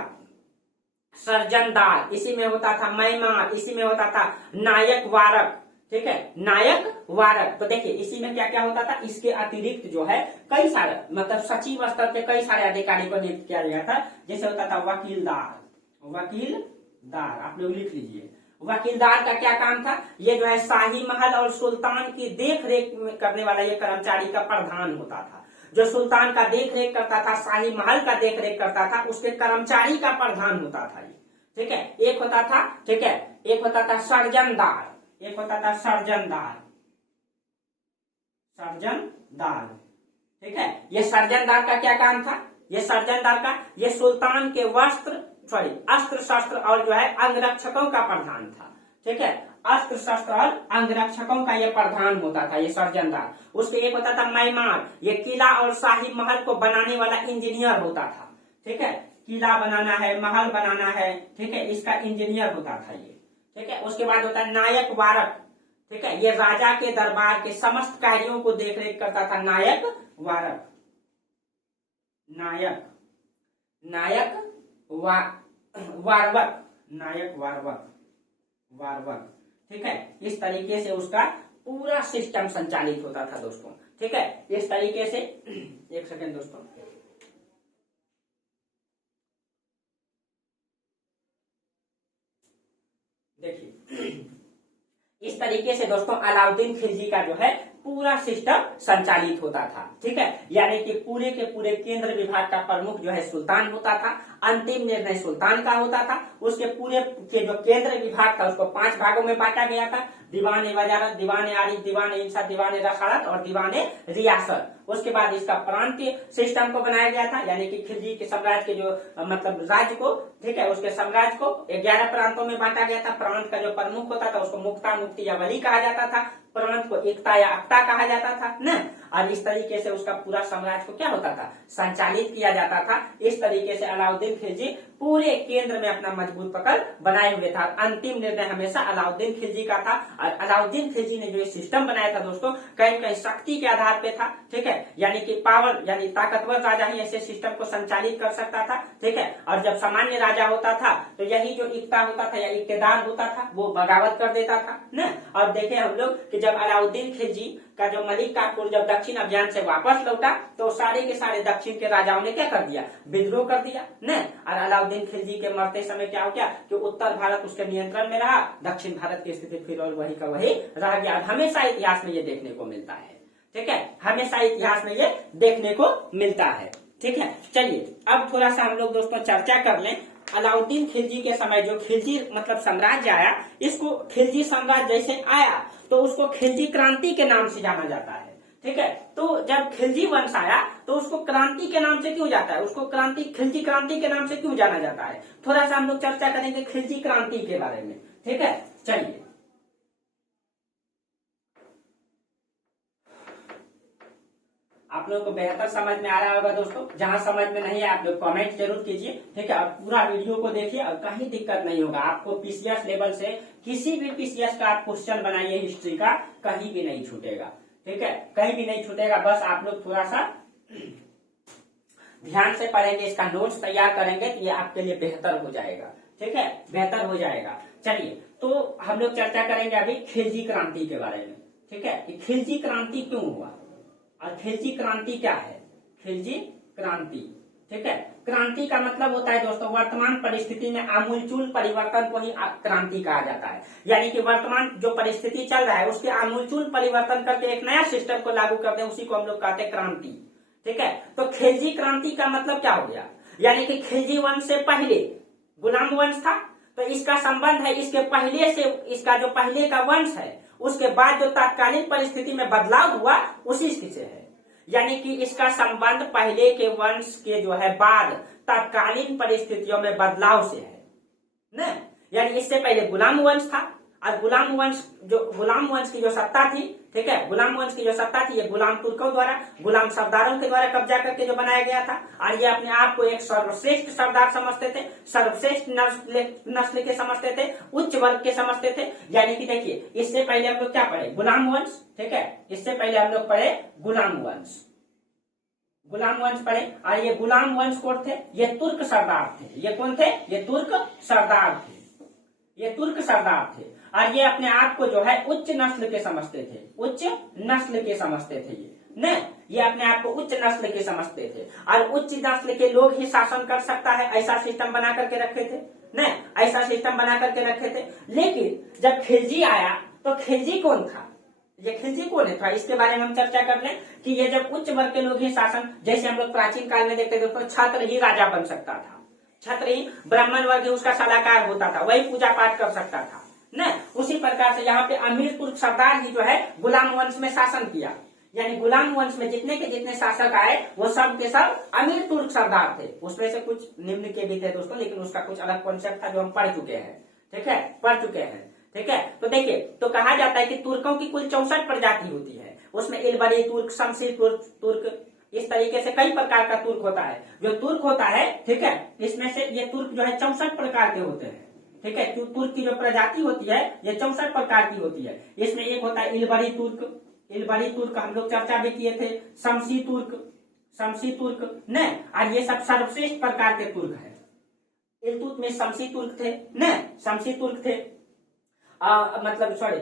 सर्जनदार, इसी में होता था मैमार, इसी में होता था नायक वारक। ठीक है, नायक वारक। तो देखिए इसी में क्या क्या होता था, इसके अतिरिक्त जो है कई सारे मतलब सचिव स्तर के कई सारे अधिकारी को नियुक्त किया गया था। जैसे होता था वकीलदार, वकीलदार आप लोग लिख लीजिए। वकीलदार का क्या काम था, ये जो है शाही महल और सुल्तान की देख रेख करने वाला ये कर्मचारी का प्रधान होता था। जो सुल्तान का देख रेख करता था, शाही महल का देख रेख करता था, उसके कर्मचारी का प्रधान होता था ये। ठीक है, एक होता था, ठीक है, एक होता था सर्जनदार, एक होता था सर्जनदार, सर्जनदार। ठीक है, ये सर्जनदार का क्या काम था, ये सर्जनदार का ये सुल्तान के अस्त्र शस्त्र और जो है अंगरक्षकों का प्रधान था। ठीक है, अस्त्र शस्त्र और अंगरक्षकों का ये प्रधान होता था, ये सर्जनदार। उसके एक होता था मैमार, ये किला और शाही महल को बनाने वाला इंजीनियर होता था। ठीक है, किला बनाना है, महल बनाना है, ठीक है, इसका इंजीनियर होता था ये। ठीक है, उसके बाद होता है नायक वारक। ठीक है, ये राजा के दरबार के समस्त कार्यों को देखरेख करता था, नायक वारक, वारवक, नायक वारवक। ठीक है, इस तरीके से उसका पूरा सिस्टम संचालित होता था दोस्तों। ठीक है, इस तरीके से एक सेकेंड दोस्तों, देखिए इस तरीके से दोस्तों अलाउद्दीन खिलजी का जो है पूरा सिस्टम संचालित होता था। ठीक है, यानी कि पूरे के पूरे केंद्र विभाग का प्रमुख जो है सुल्तान होता था, अंतिम निर्णय सुल्तान का होता था। उसके पूरे के जो केंद्र विभाग था उसको 5 भागों में बांटा गया था, दीवान वजारत, दीवान आरिफ, दीवान इंसा, दीवान रखालत और दीवान रियासत। उसके बाद इसका प्रांतीय सिस्टम को बनाया गया था, यानी कि खिलजी के साम्राज्य के जो मतलब राज्य को, ठीक है, उसके साम्राज्य को 11 प्रांतों में बांटा गया था। प्रांत का जो प्रमुख होता था उसको मुक्ता, मुफ्ती या वली कहा जाता था। प्रांत को एकता या अक्ता कहा जाता था न, और इस तरीके से उसका पूरा साम्राज्य को क्या होता था, संचालित किया जाता था। इस तरीके से अलाउद्दीन खिलजी पूरे केंद्र में अपना मजबूत पकड़ बनाए हुए था। अंतिम निर्णय हमेशा अलाउद्दीन खिलजी का था। और अलाउद्दीन खिलजी ने जो सिस्टम बनाया था दोस्तों, कहीं कहीं शक्ति के आधार पे था। ठीक है, यानी कि पावर, यानी ताकतवर राजा ही ऐसे सिस्टम को संचालित कर सकता था। ठीक है, और जब सामान्य राजा होता था तो यही जो इक्ता होता था या इक्तेदार होता था वो बगावत कर देता था न। और देखे हम लोग कि जब अलाउद्दीन खिलजी का जो मलिक काफूर जब दक्षिण अभियान से वापस लौटा तो सारे के सारे दक्षिण के राजाओं ने क्या कर दिया, विद्रोह कर दिया न। और अलाउद्दीन खिलजी के मरते समय क्या हो गया कि उत्तर भारत उसके नियंत्रण में रहा, दक्षिण भारत की स्थिति फिर और वही का वही रह गया। हमेशा इतिहास में ये देखने को मिलता है। ठीक है, हमेशा इतिहास में ये देखने को मिलता है। ठीक है, चलिए अब थोड़ा सा हम लोग दोस्तों चर्चा कर लें। अलाउद्दीन खिलजी के समय जो खिलजी मतलब साम्राज्य आया, इसको खिलजी साम्राज्य जैसे आया तो उसको खिलजी क्रांति के नाम से जाना जाता है। ठीक है, तो जब खिलजी वंश आया तो उसको क्रांति के नाम से क्यों जाता है, उसको क्रांति, खिलजी क्रांति के नाम से क्यों जाना जाता है, थोड़ा सा हम लोग चर्चा करेंगे खिलजी क्रांति के बारे में। ठीक है, चलिए आप लोग को बेहतर समझ में आ रहा होगा दोस्तों। जहां समझ में नहीं है आप लोग कमेंट जरूर कीजिए। ठीक है, और पूरा वीडियो को देखिए और कहीं दिक्कत नहीं होगा। आपको पीसीएस लेवल से किसी भी पीसीएस का आप क्वेश्चन बनाइए हिस्ट्री का, कहीं भी नहीं छूटेगा। ठीक है, कहीं भी नहीं छूटेगा। बस आप लोग थोड़ा सा ध्यान से पढ़ेंगे, इसका नोट्स तैयार करेंगे तो ये आपके लिए बेहतर हो जाएगा। ठीक है, बेहतर हो जाएगा। चलिए तो हम लोग चर्चा करेंगे अभी खिलजी क्रांति के बारे में। ठीक है, कि खिलजी क्रांति क्यों हुआ और खिलजी क्रांति क्या है। खिलजी क्रांति, ठीक है, क्रांति का मतलब होता है दोस्तों वर्तमान परिस्थिति में आमूलचूल परिवर्तन को ही क्रांति कहा जाता है। यानी कि वर्तमान जो परिस्थिति चल रहा है उसके आमूलचूल परिवर्तन करके एक नया सिस्टम को लागू करते हैं, उसी को हम लोग कहते हैं क्रांति। ठीक है, तो खिलजी क्रांति का मतलब क्या हो गया, यानी कि खिलजी वंश से पहले गुलाम वंश था, तो इसका संबंध है इसके पहले से, इसका जो पहले का वंश है उसके बाद जो तात्कालिक परिस्थिति में बदलाव हुआ उसी से है। यानी कि इसका संबंध पहले के वंश के जो है बाद तात्कालीन परिस्थितियों में बदलाव से है न। यानी इससे पहले गुलाम वंश था और गुलाम वंश की जो सत्ता थी, ठीक है, गुलाम वंश की जो सत्ता थी ये गुलाम तुर्कों द्वारा, गुलाम सरदारों के द्वारा कब्जा करके जो बनाया गया था। और ये अपने आप को एक सर्वश्रेष्ठ सरदार समझते थे, सर्वश्रेष्ठ नस्ल के समझते थे, उच्च वर्ग के समझते थे। यानी कि देखिए इससे पहले हम लोग क्या पढ़े, गुलाम वंश। ठीक है, इससे पहले हम लोग पढ़े गुलाम वंश, गुलाम वंश पढ़े। और ये गुलाम वंश कौन थे, ये तुर्क सरदार थे। ये कौन थे, ये तुर्क सरदार थे, ये तुर्क सरदार थे। और ये अपने आप को जो है उच्च नस्ल के समझते थे, उच्च नस्ल के समझते थे ये न, ये अपने आप को उच्च नस्ल के समझते थे। और उच्च नस्ल के लोग ही शासन कर सकता है, ऐसा सिस्टम बना करके रखे थे न, ऐसा सिस्टम बना करके रखे थे। लेकिन जब खिलजी आया तो खिलजी कौन था, ये खिलजी कौन था, इसके बारे में हम चर्चा कर लें कि ये जब उच्च वर्ग के लोग ही शासन, जैसे हम लोग प्राचीन काल में देखते थे तो छत्र ही राजा बन सकता था, छत्र ही ब्राह्मण वर्ग उसका सलाहकार होता था, वही पूजा पाठ कर सकता था न। उसी प्रकार से यहाँ पे अमीर तुर्क सरदार ही जो है गुलाम वंश में शासन किया। यानी गुलाम वंश में जितने के जितने शासक आए वो सब के सब अमीर तुर्क सरदार थे। उसमें से कुछ निम्न के भी थे दोस्तों, लेकिन उसका कुछ अलग कॉन्सेप्ट था जो हम पढ़ चुके हैं। ठीक है, पढ़ चुके हैं। ठीक है, तो देखिए तो कहा जाता है कि तुर्कों की कुल 64 प्रजाति होती है। उसमें इलबरी तुर्क, शमसी तुर्क, इस तरीके से कई प्रकार का तुर्क होता है। जो तुर्क होता है, ठीक है, इसमें से ये तुर्क जो है 64 प्रकार के होते हैं। ठीक है, तुर्क की जो प्रजाति होती है ये 64 प्रकार की होती है। इसमें एक होता है इलबरी तुर्क, इलबरी तुर्क हम लोग चर्चा भी किए थे, शमसी तुर्क न, और ये सब सर्वश्रेष्ठ प्रकार के तुर्क है। इलतुतमिश शमसी तुर्क थे न, शमसी तुर्क थे। मतलब सॉरी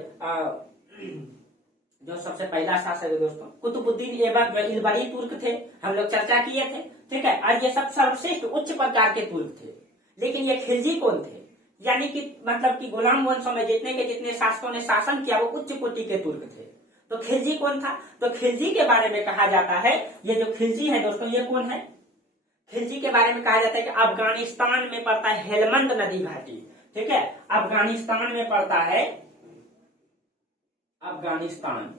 जो सबसे पहला शासक है दोस्तों कुतुबुद्दीन ऐबक इल्बरी तुर्क थे, हम लोग चर्चा किए थे, ठीक है। और ये सब सर्वश्रेष्ठ उच्च प्रकार के तुर्क थे। लेकिन ये खिलजी कौन थे, यानी कि मतलब कि गुलाम वंशों में जितने के जितने शासकों ने शासन किया वो उच्च कोटि के तुर्क थे। तो खिलजी कौन था, तो खिलजी के बारे में कहा जाता है, ये जो खिलजी है दोस्तों ये कौन है, खिलजी के बारे में कहा जाता है कि अफगानिस्तान में पड़ता है हेलमंद नदी घाटी, ठीक है। अफगानिस्तान में पड़ता है, अफगानिस्तान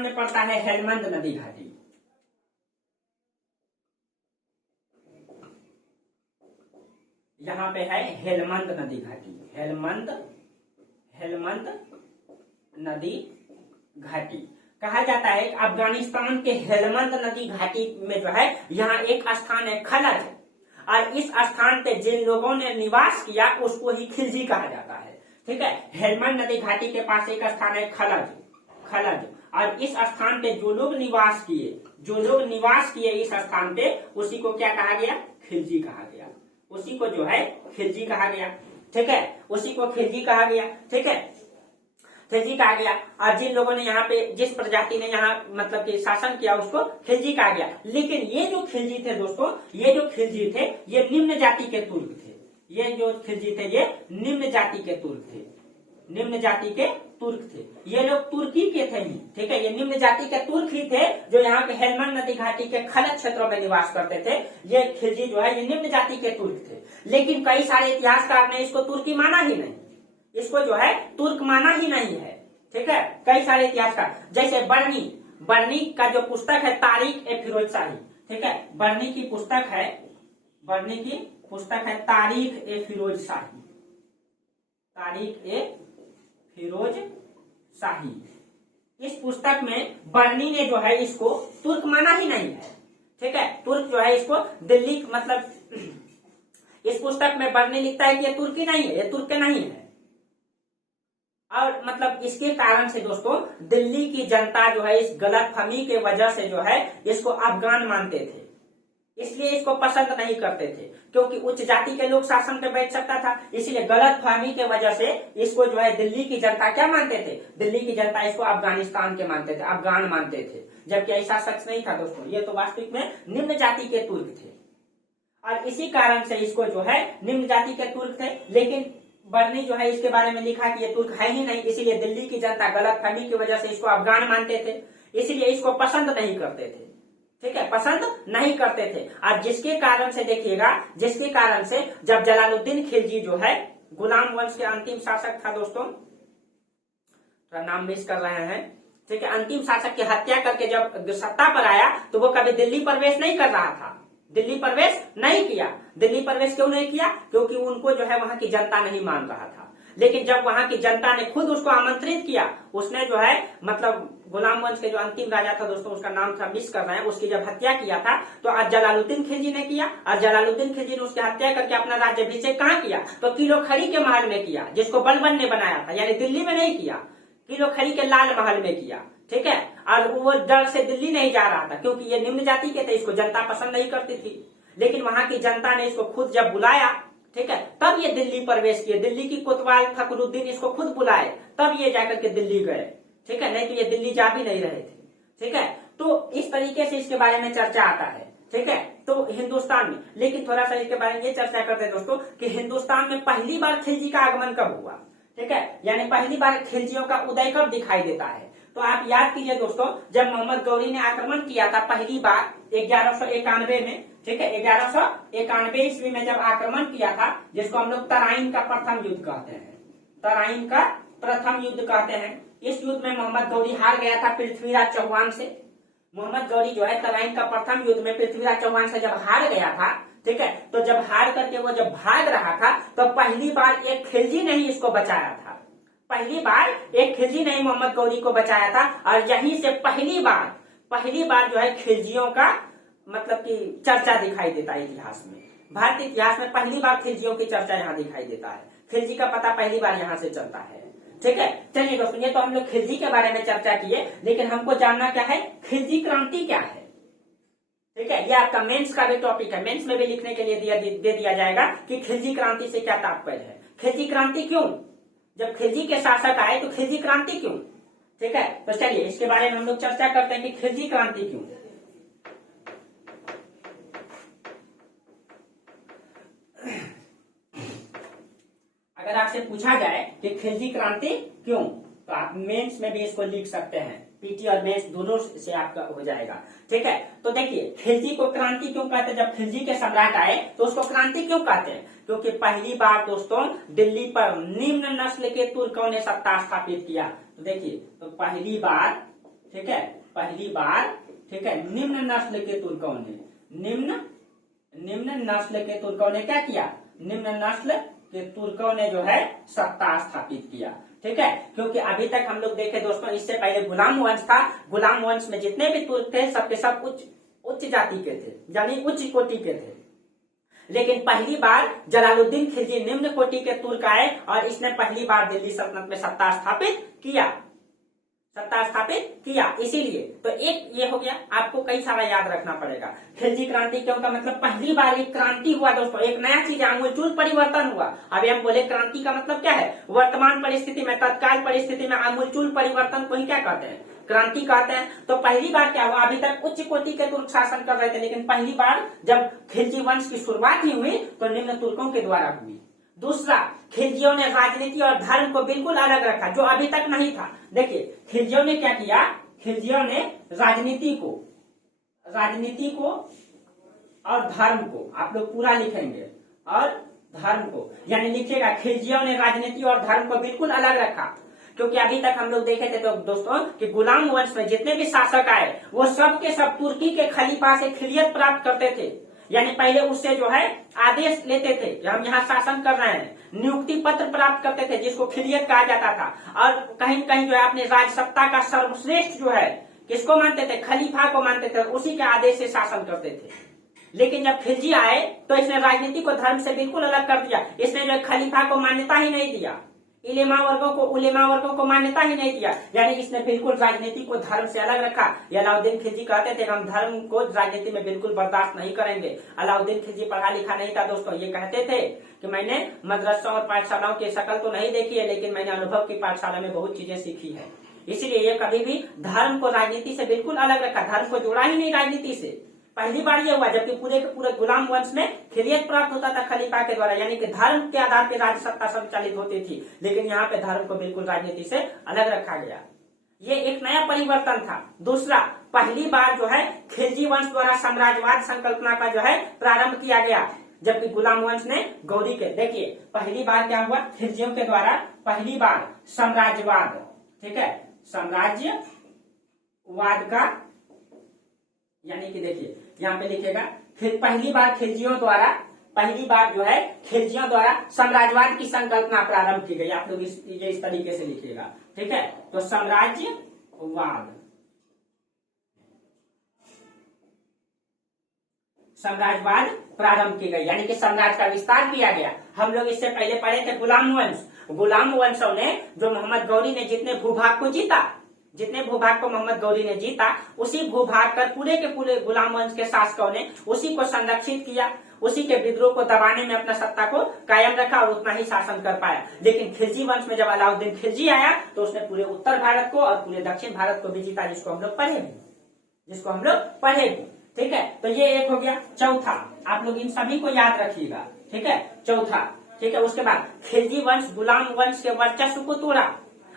में पड़ता है हेलमंद नदी घाटी। यहां पे है हेलमंद नदी घाटी, हेलमंद नदी घाटी कहा जाता है। अफगानिस्तान के हेलमंद नदी घाटी में जो है यहाँ एक स्थान है खलज, और इस स्थान पे जिन लोगों ने निवास किया उसको ही खिलजी कहा जाता है, ठीक है। हेलमंद नदी घाटी के पास एक स्थान है खलज, और इस स्थान पे जो लोग निवास किए इस स्थान पे उसी को क्या कहा गया, खिलजी कहा गया, उसी को जो है खिलजी कहा गया, ठीक है, उसी को खिलजी कहा गया, ठीक है, खिलजी कहा गया। और जिन लोगों ने यहाँ पे जिस प्रजाति ने यहाँ मतलब कि शासन किया उसको खिलजी कहा गया। लेकिन ये जो खिलजी थे दोस्तों, ये जो खिलजी थे ये निम्न जाति के तुर्क थे, ये जो खिलजी थे ये निम्न जाति के तुर्क थे, ये लोग तुर्की के थे ही, ठीक है। ये निम्न जाति के तुर्क ही थे जो यहाँ के हेलमंद नदी घाटी के खलज क्षेत्रों में निवास करते थे। ये खिलजी जो है ये निम्न जाति के तुर्क थे। लेकिन कई सारे इतिहासकार ने इसको तुर्की माना ही नहीं, इसको जो है तुर्क माना ही नहीं है, ठीक है। कई सारे इतिहासकार जैसे बर्नी का जो पुस्तक है तारीख ए फिरोज शाही, ठीक है, बर्नी की पुस्तक है तारीख ए फिरोज शाही। इस पुस्तक में बर्नी ने जो है इसको तुर्क माना ही नहीं है, ठीक है। तुर्क जो है इसको दिल्ली मतलब इस पुस्तक में बर्नी लिखता है कि ये तुर्की नहीं है, ये तुर्क नहीं है। और मतलब इसके कारण से दोस्तों दिल्ली की जनता जो है इस गलतफहमी के वजह से जो है इसको अफगान मानते थे, इसलिए इसको पसंद नहीं करते थे, क्योंकि उच्च जाति के लोग शासन पे बैठ सकता था। इसलिए गलतफहमी के वजह से इसको जो है दिल्ली की जनता क्या मानते थे, दिल्ली की जनता इसको अफगानिस्तान के मानते थे, अफगान मानते थे, जबकि ऐसा सच नहीं था दोस्तों। ये तो वास्तविक में निम्न जाति के तुर्क थे, और इसी कारण से इसको जो है निम्न जाति के तुर्क थे। लेकिन बर्नी जो है इसके बारे में लिखा कि ये तुर्क है ही नहीं, इसीलिए दिल्ली की जनता गलतफहमी की वजह से इसको अफगान मानते थे, इसीलिए इसको पसंद नहीं करते थे, ठीक है, पसंद नहीं करते थे। और जिसके कारण से देखिएगा, जिसके कारण से जब जलालुद्दीन खिलजी जो है गुलाम वंश के अंतिम शासक था दोस्तों, थोड़ा नाम मिस कर रहे हैं, ठीक है, अंतिम शासक की हत्या करके जब सत्ता पर आया तो वो कभी दिल्ली प्रवेश नहीं कर रहा था, दिल्ली प्रवेश नहीं किया। दिल्ली प्रवेश क्यों नहीं किया, क्योंकि उनको जो है वहां की जनता नहीं मान रहा था। लेकिन जब वहां की जनता ने खुद उसको आमंत्रित किया, उसने जो है मतलब गुलाम वंश के जो अंतिम राजा था दोस्तों, उसका नाम था मिस कर रहे हैं, उसकी जब हत्या किया था तो आज जलालुद्दीन खिलजी ने किया, और जलालुद्दीन खिलजी ने उसकी हत्या करके अपना राज्याभिषेक कहाँ किया, तो किलो खड़ी के महल में किया, जिसको बलबन ने बनाया था, यानी दिल्ली में नहीं किया, किलो खड़ी के लाल महल में किया, ठीक है। और वो डर से दिल्ली नहीं जा रहा था, क्योंकि ये निम्न जाति के थे, इसको जनता पसंद नहीं करती थी। लेकिन वहां की जनता ने इसको खुद जब बुलाया, ठीक है, तब ये दिल्ली प्रवेश किए। दिल्ली की कोतवाल फखरुद्दीन इसको खुद बुलाए, तब ये जाकर के दिल्ली गए, ठीक है, नहीं तो ये दिल्ली जा भी नहीं रहे थे, ठीक है। तो इस तरीके से इसके बारे में चर्चा आता है, ठीक है। तो हिंदुस्तान में, लेकिन थोड़ा सा इसके बारे में ये चर्चा करते हैं दोस्तों कि हिंदुस्तान में पहली बार खिलजी का आगमन कब हुआ, ठीक है, यानी पहली बार खिलजियों का उदय कब दिखाई देता है। तो आप याद कीजिए दोस्तों, जब मोहम्मद गौरी ने आक्रमण किया था पहली बार 1191 में, ठीक है, 1191 ईस्वी में जब आक्रमण किया था, जिसको हम लोग तराइन का प्रथम युद्ध कहते हैं, तराइन का प्रथम युद्ध कहते हैं। इस युद्ध में मोहम्मद गौरी हार गया था पृथ्वीराज चौहान से। मोहम्मद गौरी जो है तराइन का प्रथम युद्ध में पृथ्वीराज चौहान से जब हार गया था, ठीक है, तो जब हार करके वो जब भाग रहा था तो पहली बार एक खिलजी ने ही इसको बचाया था, पहली बार एक खिलजी ने ही मोहम्मद गौरी को बचाया था। और यहीं से पहली बार जो है खिलजियों का मतलब कि चर्चा दिखाई देता है इतिहास में, भारतीय इतिहास में पहली बार खिलजियों की चर्चा यहाँ दिखाई देता है, खिलजी का पता पहली बार यहाँ से चलता है, ठीक है। चलिए दोस्तों, ये तो हम लोग खिलजी के बारे में चर्चा किए, लेकिन हमको जानना क्या है, खिलजी क्रांति क्या है, ठीक है। ये आपका मेंस का भी टॉपिक है, मेंस में भी लिखने के लिए दे दिया जाएगा कि खिलजी क्रांति से क्या तात्पर्य है, खिलजी क्रांति क्यों, जब खिलजी के शासक आए तो खिलजी क्रांति क्यों? ठीक है, तो चलिए इसके बारे में हम लोग चर्चा करते हैं कि खिलजी क्रांति क्यों। अगर आपसे पूछा जाए कि खिलजी क्रांति क्यों, तो आप मेंस में भी इसको लिख सकते हैं, पीटी और मेंस दोनों से आपका हो जाएगा। ठीक है, तो देखिए खिलजी को क्रांति क्यों कहते हैं? जब खिलजी के सम्राट आए तो उसको क्रांति क्यों कहते हैं? क्योंकि पहली बार दोस्तों दिल्ली पर निम्न नस्ल के तुर्कों ने सत्ता स्थापित किया। तो देखिए, तो पहली बार, ठीक है, पहली बार, ठीक है, निम्न नस्ल के तुर्कों ने, निम्न नस्ल के तुर्कों ने क्या किया? निम्न नस्ल के तुर्कों ने जो है सत्ता स्थापित किया। ठीक है, क्योंकि अभी तक हम लोग देखे दोस्तों, इससे पहले गुलाम वंश था। गुलाम वंश में जितने भी तुर्क थे सबके सब उच्च जाति के थे, यानी उच्च कोटि के थे। लेकिन पहली बार जलालुद्दीन खिलजी निम्न कोटि के तुर्क आए और इसने पहली बार दिल्ली सल्तनत में सत्ता स्थापित किया, इसीलिए तो एक ये हो गया। आपको कई सारा याद रखना पड़ेगा। खिलजी क्रांति क्यों का मतलब पहली बार एक क्रांति हुआ दोस्तों, एक नया चीज, आमूलचूल परिवर्तन हुआ। अभी हम बोले क्रांति का मतलब क्या है? वर्तमान परिस्थिति में, तत्काल परिस्थिति में आमूलचूल परिवर्तन को ही क्या कहते हैं? क्रांति कहते हैं। तो पहली बार क्या हुआ? अभी तक उच्च कोटि के तुर्क शासन कर रहे थे, लेकिन पहली बार जब खिलजी वंश की शुरुआत ही हुई तो निम्न तुर्कों के द्वारा हुई। दूसरा, खिलजियों ने राजनीति और धर्म को बिल्कुल अलग रखा, जो अभी तक नहीं था। देखिए खिलजियों ने क्या किया? खिलजियों ने राजनीति को और धर्म को, आप लोग पूरा लिखेंगे, और धर्म को, यानी लिखिएगा खिलजियों ने राजनीति और धर्म को बिल्कुल अलग रखा। क्योंकि अभी तक हम लोग देखे थे तो दोस्तों कि गुलाम वंश में जितने भी शासक आए वो सब के सब तुर्की के खलीफा से खिलियत प्राप्त करते थे, यानी पहले उससे जो है आदेश लेते थे, हम यहाँ शासन कर रहे हैं, नियुक्ति पत्र प्राप्त करते थे जिसको खिलियत कहा जाता था। और कहीं कहीं जो है अपने राजसत्ता का सर्वश्रेष्ठ जो है किसको मानते थे? खलीफा को मानते थे, उसी के आदेश से शासन करते थे। लेकिन जब खिलजी आए तो इसने राजनीति को धर्म से बिल्कुल अलग कर दिया। इसने जो खलीफा को मान्यता ही नहीं दिया, उलेमा वर्गों को मान्यता ही नहीं दिया, यानी इसने बिल्कुल राजनीति को धर्म से अलग रखा। अलाउद्दीन खिलजी कहते थे हम धर्म को राजनीति में बिल्कुल बर्दाश्त नहीं करेंगे। अलाउद्दीन खिलजी पढ़ा लिखा नहीं था दोस्तों, ये कहते थे कि मैंने मदरसों और पाठशालाओं की शक्ल तो नहीं देखी है, लेकिन मैंने अनुभव की पाठशाला में बहुत चीजें सीखी है। इसीलिए ये कभी भी धर्म को राजनीति से बिल्कुल अलग रखा, धर्म को जोड़ा ही नहीं राजनीति से। पहली बार ये हुआ जबकि पूरे के पूरे गुलाम वंश में खिलियत प्राप्त होता था खलीफा के द्वारा, यानी कि धर्म के आधार पर राज्य सत्ता संचालित होती थी, लेकिन यहाँ पे धर्म को बिल्कुल राजनीति से अलग रखा गया। ये एक नया परिवर्तन था। दूसरा, पहली बार जो है खिलजी वंश द्वारा साम्राज्यवाद संकल्पना का जो है प्रारंभ किया गया, जबकि गुलाम वंश ने गौरी के। देखिए पहली बार क्या हुआ? खिलजियों के द्वारा पहली बार साम्राज्यवाद, ठीक है, साम्राज्यवाद का, यानी कि देखिए यहाँ पे लिखेगा पहली बार खिलजियों द्वारा साम्राज्यवाद की संकल्पना प्रारंभ की गई। आप लोग ये इस तरीके से लिखिएगा, ठीक है। तो साम्राज्यवाद प्रारंभ की गई, यानी कि साम्राज्य का विस्तार किया गया। हम लोग इससे पहले पढ़े थे गुलाम वंशों ने, जो मोहम्मद गौरी ने जितने भूभाग को मोहम्मद गौरी ने जीता, उसी भूभाग पर पूरे के पूरे गुलाम वंश के शासकों ने उसी को संरक्षित किया, उसी के विद्रोह को दबाने में अपना सत्ता को कायम रखा और उतना ही शासन कर पाया। लेकिन खिलजी वंश में जब अलाउद्दीन खिलजी आया तो उसने पूरे उत्तर भारत को और पूरे दक्षिण भारत को भी जीता, जिसको हम लोग पढ़े भी, ठीक है। तो ये एक हो गया। चौथा, आप लोग इन सभी को याद रखिएगा, ठीक है। चौथा, ठीक है। उसके बाद खिलजी वंश गुलाम वंश के वर्चस्व को तोड़ा।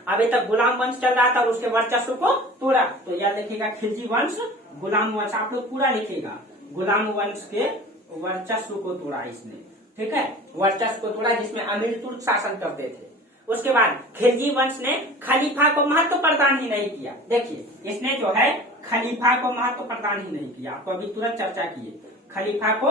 अभी तक गुलाम वंश चल रहा था और उसके वर्चस्व को तोड़ा। तो याद लिखिएगा खिलजी वंश गुलाम वंश, आप लोग पूरा लिखिएगा, गुलाम वंश के वर्चस्व को तोड़ा इसने, ठीक है। वर्चस्व को तोड़ा जिसमें अमीर तुर्क शासन करते थे। उसके बाद खिलजी वंश ने खलीफा को महत्व प्रदान ही नहीं किया। देखिए इसने जो है खलीफा को महत्व प्रदान ही नहीं किया, आपको अभी तुरंत चर्चा किए, खलीफा को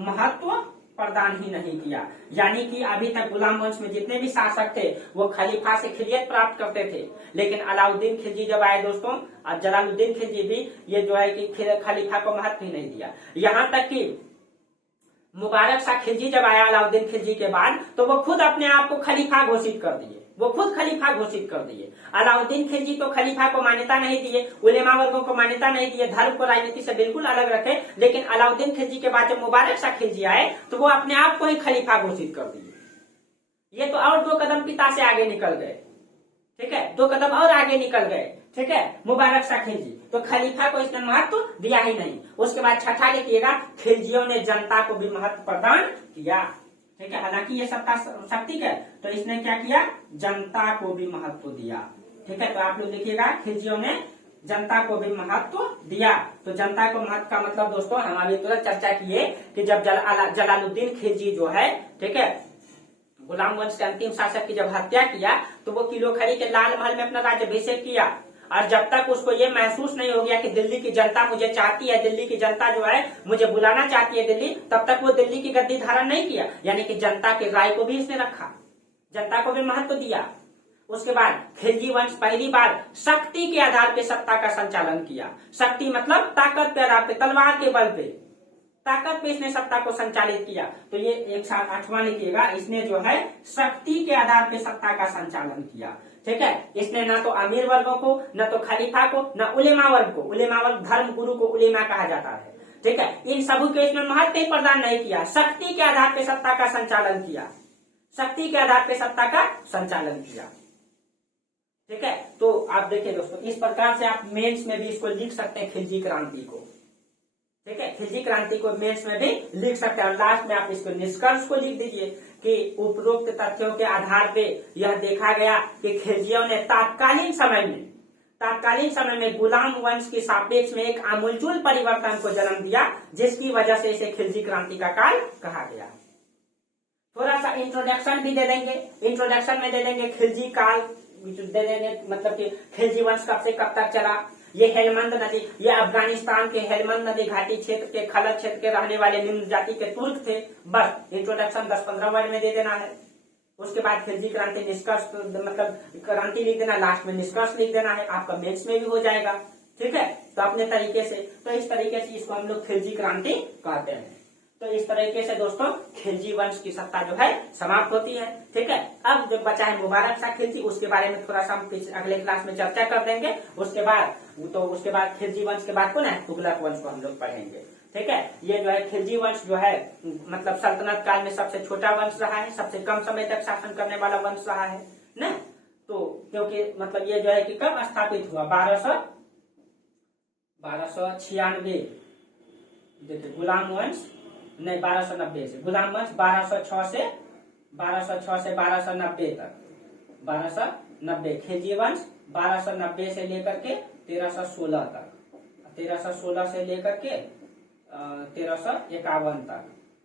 महत्व प्रदान ही नहीं किया। यानी कि अभी तक गुलाम वंश में जितने भी शासक थे वो खलीफा से खिलियत प्राप्त करते थे, लेकिन अलाउद्दीन खिलजी जब आए दोस्तों, और जलालुद्दीन खिलजी भी, ये जो है कि खलीफा को महत्व ही नहीं दिया। यहाँ तक कि मुबारक शाह खिलजी जब आया अलाउद्दीन खिलजी के बाद, तो वो खुद अपने आप को खलीफा घोषित कर दिए। अलाउद्दीन खिलजी तो खलीफा को मान्यता नहीं दिए, उलेमा वर्गों को मान्यता नहीं दिए, धर्म को राजनीति से बिल्कुल अलग रखे। लेकिन अलाउद्दीन खिलजी के बाद जब मुबारक शाह खिलजी आए तो वो अपने आप को ही खलीफा घोषित कर दिए। ये तो और 2 कदम पिता से आगे निकल गए, ठीक है, 2 कदम और आगे निकल गए, ठीक है, मुबारक शाह खिलजी। तो खलीफा को इसने महत्व दिया ही नहीं। उसके बाद छठा लिखिएगा, खिलजियों ने जनता को भी महत्व प्रदान किया, ठीक है, हालांकि ये सत्ता शक्ति है, तो इसने क्या किया, जनता को भी महत्व दिया, ठीक है। तो आप लोग लिखिएगा, खिलजियों ने जनता को भी महत्व दिया। तो जनता को महत्व का मतलब दोस्तों हम अभी तुरंत चर्चा किए कि जब जलालुद्दीन खिलजी जो है, ठीक है, गुलाम वंश के अंतिम शासक की जब हत्या किया तो वो किलो खड़ी के लाल महल में अपना राज्याभिषेक किया, और जब तक उसको ये महसूस नहीं हो गया कि दिल्ली की जनता मुझे चाहती है, दिल्ली की जनता जो है मुझे बुलाना चाहती है दिल्ली, तब तक वो दिल्ली की गद्दी धारण नहीं किया। यानी कि जनता के राय को भी इसने रखा, जनता को भी महत्व दिया। उसके बाद खिलजी वंश पहली बार शक्ति के आधार पर सत्ता का संचालन किया। शक्ति मतलब ताकत के आधार पर, तलवार के बल पे, ताकत पे इसने सत्ता को संचालित किया। तो ये एक साथ 8वां लिखिएगा, इसने जो है शक्ति के आधार पे सत्ता का संचालन किया, ठीक है। इसने न तो अमीर वर्गों को, न तो खलीफा को, न उलेमा वर्ग को, उलेमा वर्ग धर्म गुरु को उलेमा कहा जाता है, ठीक है, इन सभी को इसमें महत्व प्रदान नहीं किया। शक्ति के आधार पे सत्ता का संचालन किया, शक्ति के आधार पे सत्ता का संचालन किया, ठीक है। तो आप देखिए दोस्तों, इस प्रकार से आप मेंस में भी इसको लिख सकते हैं, खिलजी क्रांति को, ठीक है, खिलजी क्रांति को मेंस में भी लिख सकते हैं। और लास्ट में आप इसको निष्कर्ष को लिख दीजिए कि उपरोक्त तथ्यों के आधार पे यह देखा गया कि खिलजियों ने तात्कालीन समय में गुलाम वंश की सापेक्ष में एक आमूलचूल परिवर्तन को जन्म दिया, जिसकी वजह से इसे खिलजी क्रांति का काल कहा गया। थोड़ा सा इंट्रोडक्शन भी दे देंगे, इंट्रोडक्शन में दे देंगे खिलजी काल दे देंगे, मतलब कि खिलजी वंश कब से कब तक चला। ये हेलमंद नदी, ये अफगानिस्तान के हेलमंद नदी घाटी क्षेत्र के खलज क्षेत्र के रहने वाले निम्न जाति के तुर्क थे। बस इंट्रोडक्शन 10-15 वर्ड में दे देना है। उसके बाद खिलजी क्रांति निष्कर्ष, मतलब क्रांति लिख देना, लास्ट में निष्कर्ष लिख देना है, आपका मेंस में भी हो जाएगा, ठीक है। तो अपने तरीके से, तो इस तरीके से इसको हम लोग खिलजी क्रांति कहते हैं। तो इस तरीके से दोस्तों खिलजी वंश की सत्ता जो है समाप्त होती है, ठीक है। अब जो बचा है मुबारक शाह खिलजी, उसके बारे में थोड़ा सा हम अगले क्लास में चर्चा कर देंगे। उसके बाद खिलजी वंश के बाद को ना तुगलक वंश को हम लोग पढ़ेंगे, ठीक है। ये जो है खिलजी वंश जो है मतलब सल्तनत काल में सबसे छोटा वंश रहा है, सबसे कम समय तक शासन करने वाला वंश रहा है ना। तो क्योंकि मतलब ये जो है कि कब स्थापित हुआ, 1296, देखिए गुलाम वंश नहीं 1290 से, गुलाम वंश 1206 से 1290 तक, 1290। खिलजी वंश 1290 से लेकर के 1316 तक, 1316 से लेकर के 1351 तक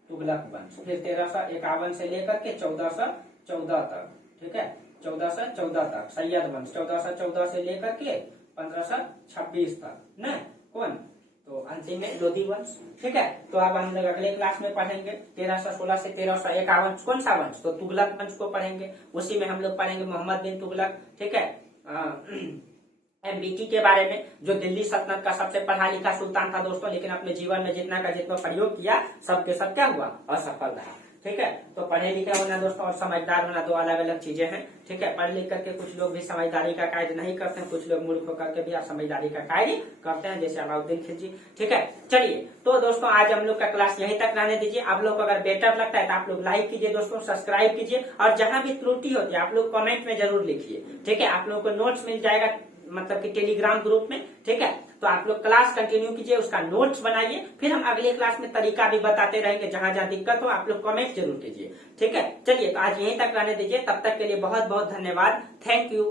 तुगलक वंश, फिर 1351 से लेकर के 1414 तक, ठीक है, 1414 तक सैयद वंश, 1414 से लेकर के 1526 तक न कौन, तो अंतिम में लोधी वंश, ठीक है। तो अब हम लोग अगले क्लास में पढ़ेंगे 1316 से 1351 कौन सा वंश, तो तुगलक वंश को पढ़ेंगे। उसी में हम लोग पढ़ेंगे मोहम्मद बिन तुगलक, ठीक है, MBT के बारे में, जो दिल्ली सल्तनत का सबसे पढ़ा लिखा सुल्तान था दोस्तों, लेकिन अपने जीवन में जितना का जितना प्रयोग किया सबके सब क्या हुआ, असफल रहा, ठीक है। तो पढ़े लिखे होना दोस्तों और समझदार होना दो अलग अलग चीजें हैं, ठीक है। पढ़ लिख करके कुछ लोग भी समझदारी का कार्य नहीं करते हैं, कुछ लोग मूर्ख होकर के भी समझदारी का कार्य करते हैं, जैसे अलाउद्दीन खिलजी, ठीक है। चलिए तो दोस्तों आज हम लोग का क्लास यहीं तक रहने दीजिए। आप लोग को अगर बेटर लगता है तो आप लोग लाइक कीजिए दोस्तों, सब्सक्राइब कीजिए, और जहां भी त्रुटि होती है आप लोग कमेंट में जरूर लिखिए, ठीक है। आप लोग को नोट्स मिल जाएगा मतलब कि टेलीग्राम ग्रुप में, ठीक है। तो आप लोग क्लास कंटिन्यू कीजिए, उसका नोट्स बनाइए, फिर हम अगले क्लास में तरीका भी बताते रहेंगे। जहां जहां दिक्कत हो आप लोग कमेंट जरूर कीजिए, ठीक है। चलिए तो आज यहीं तक रहने दीजिए, तब तक के लिए बहुत बहुत धन्यवाद, थैंक यू।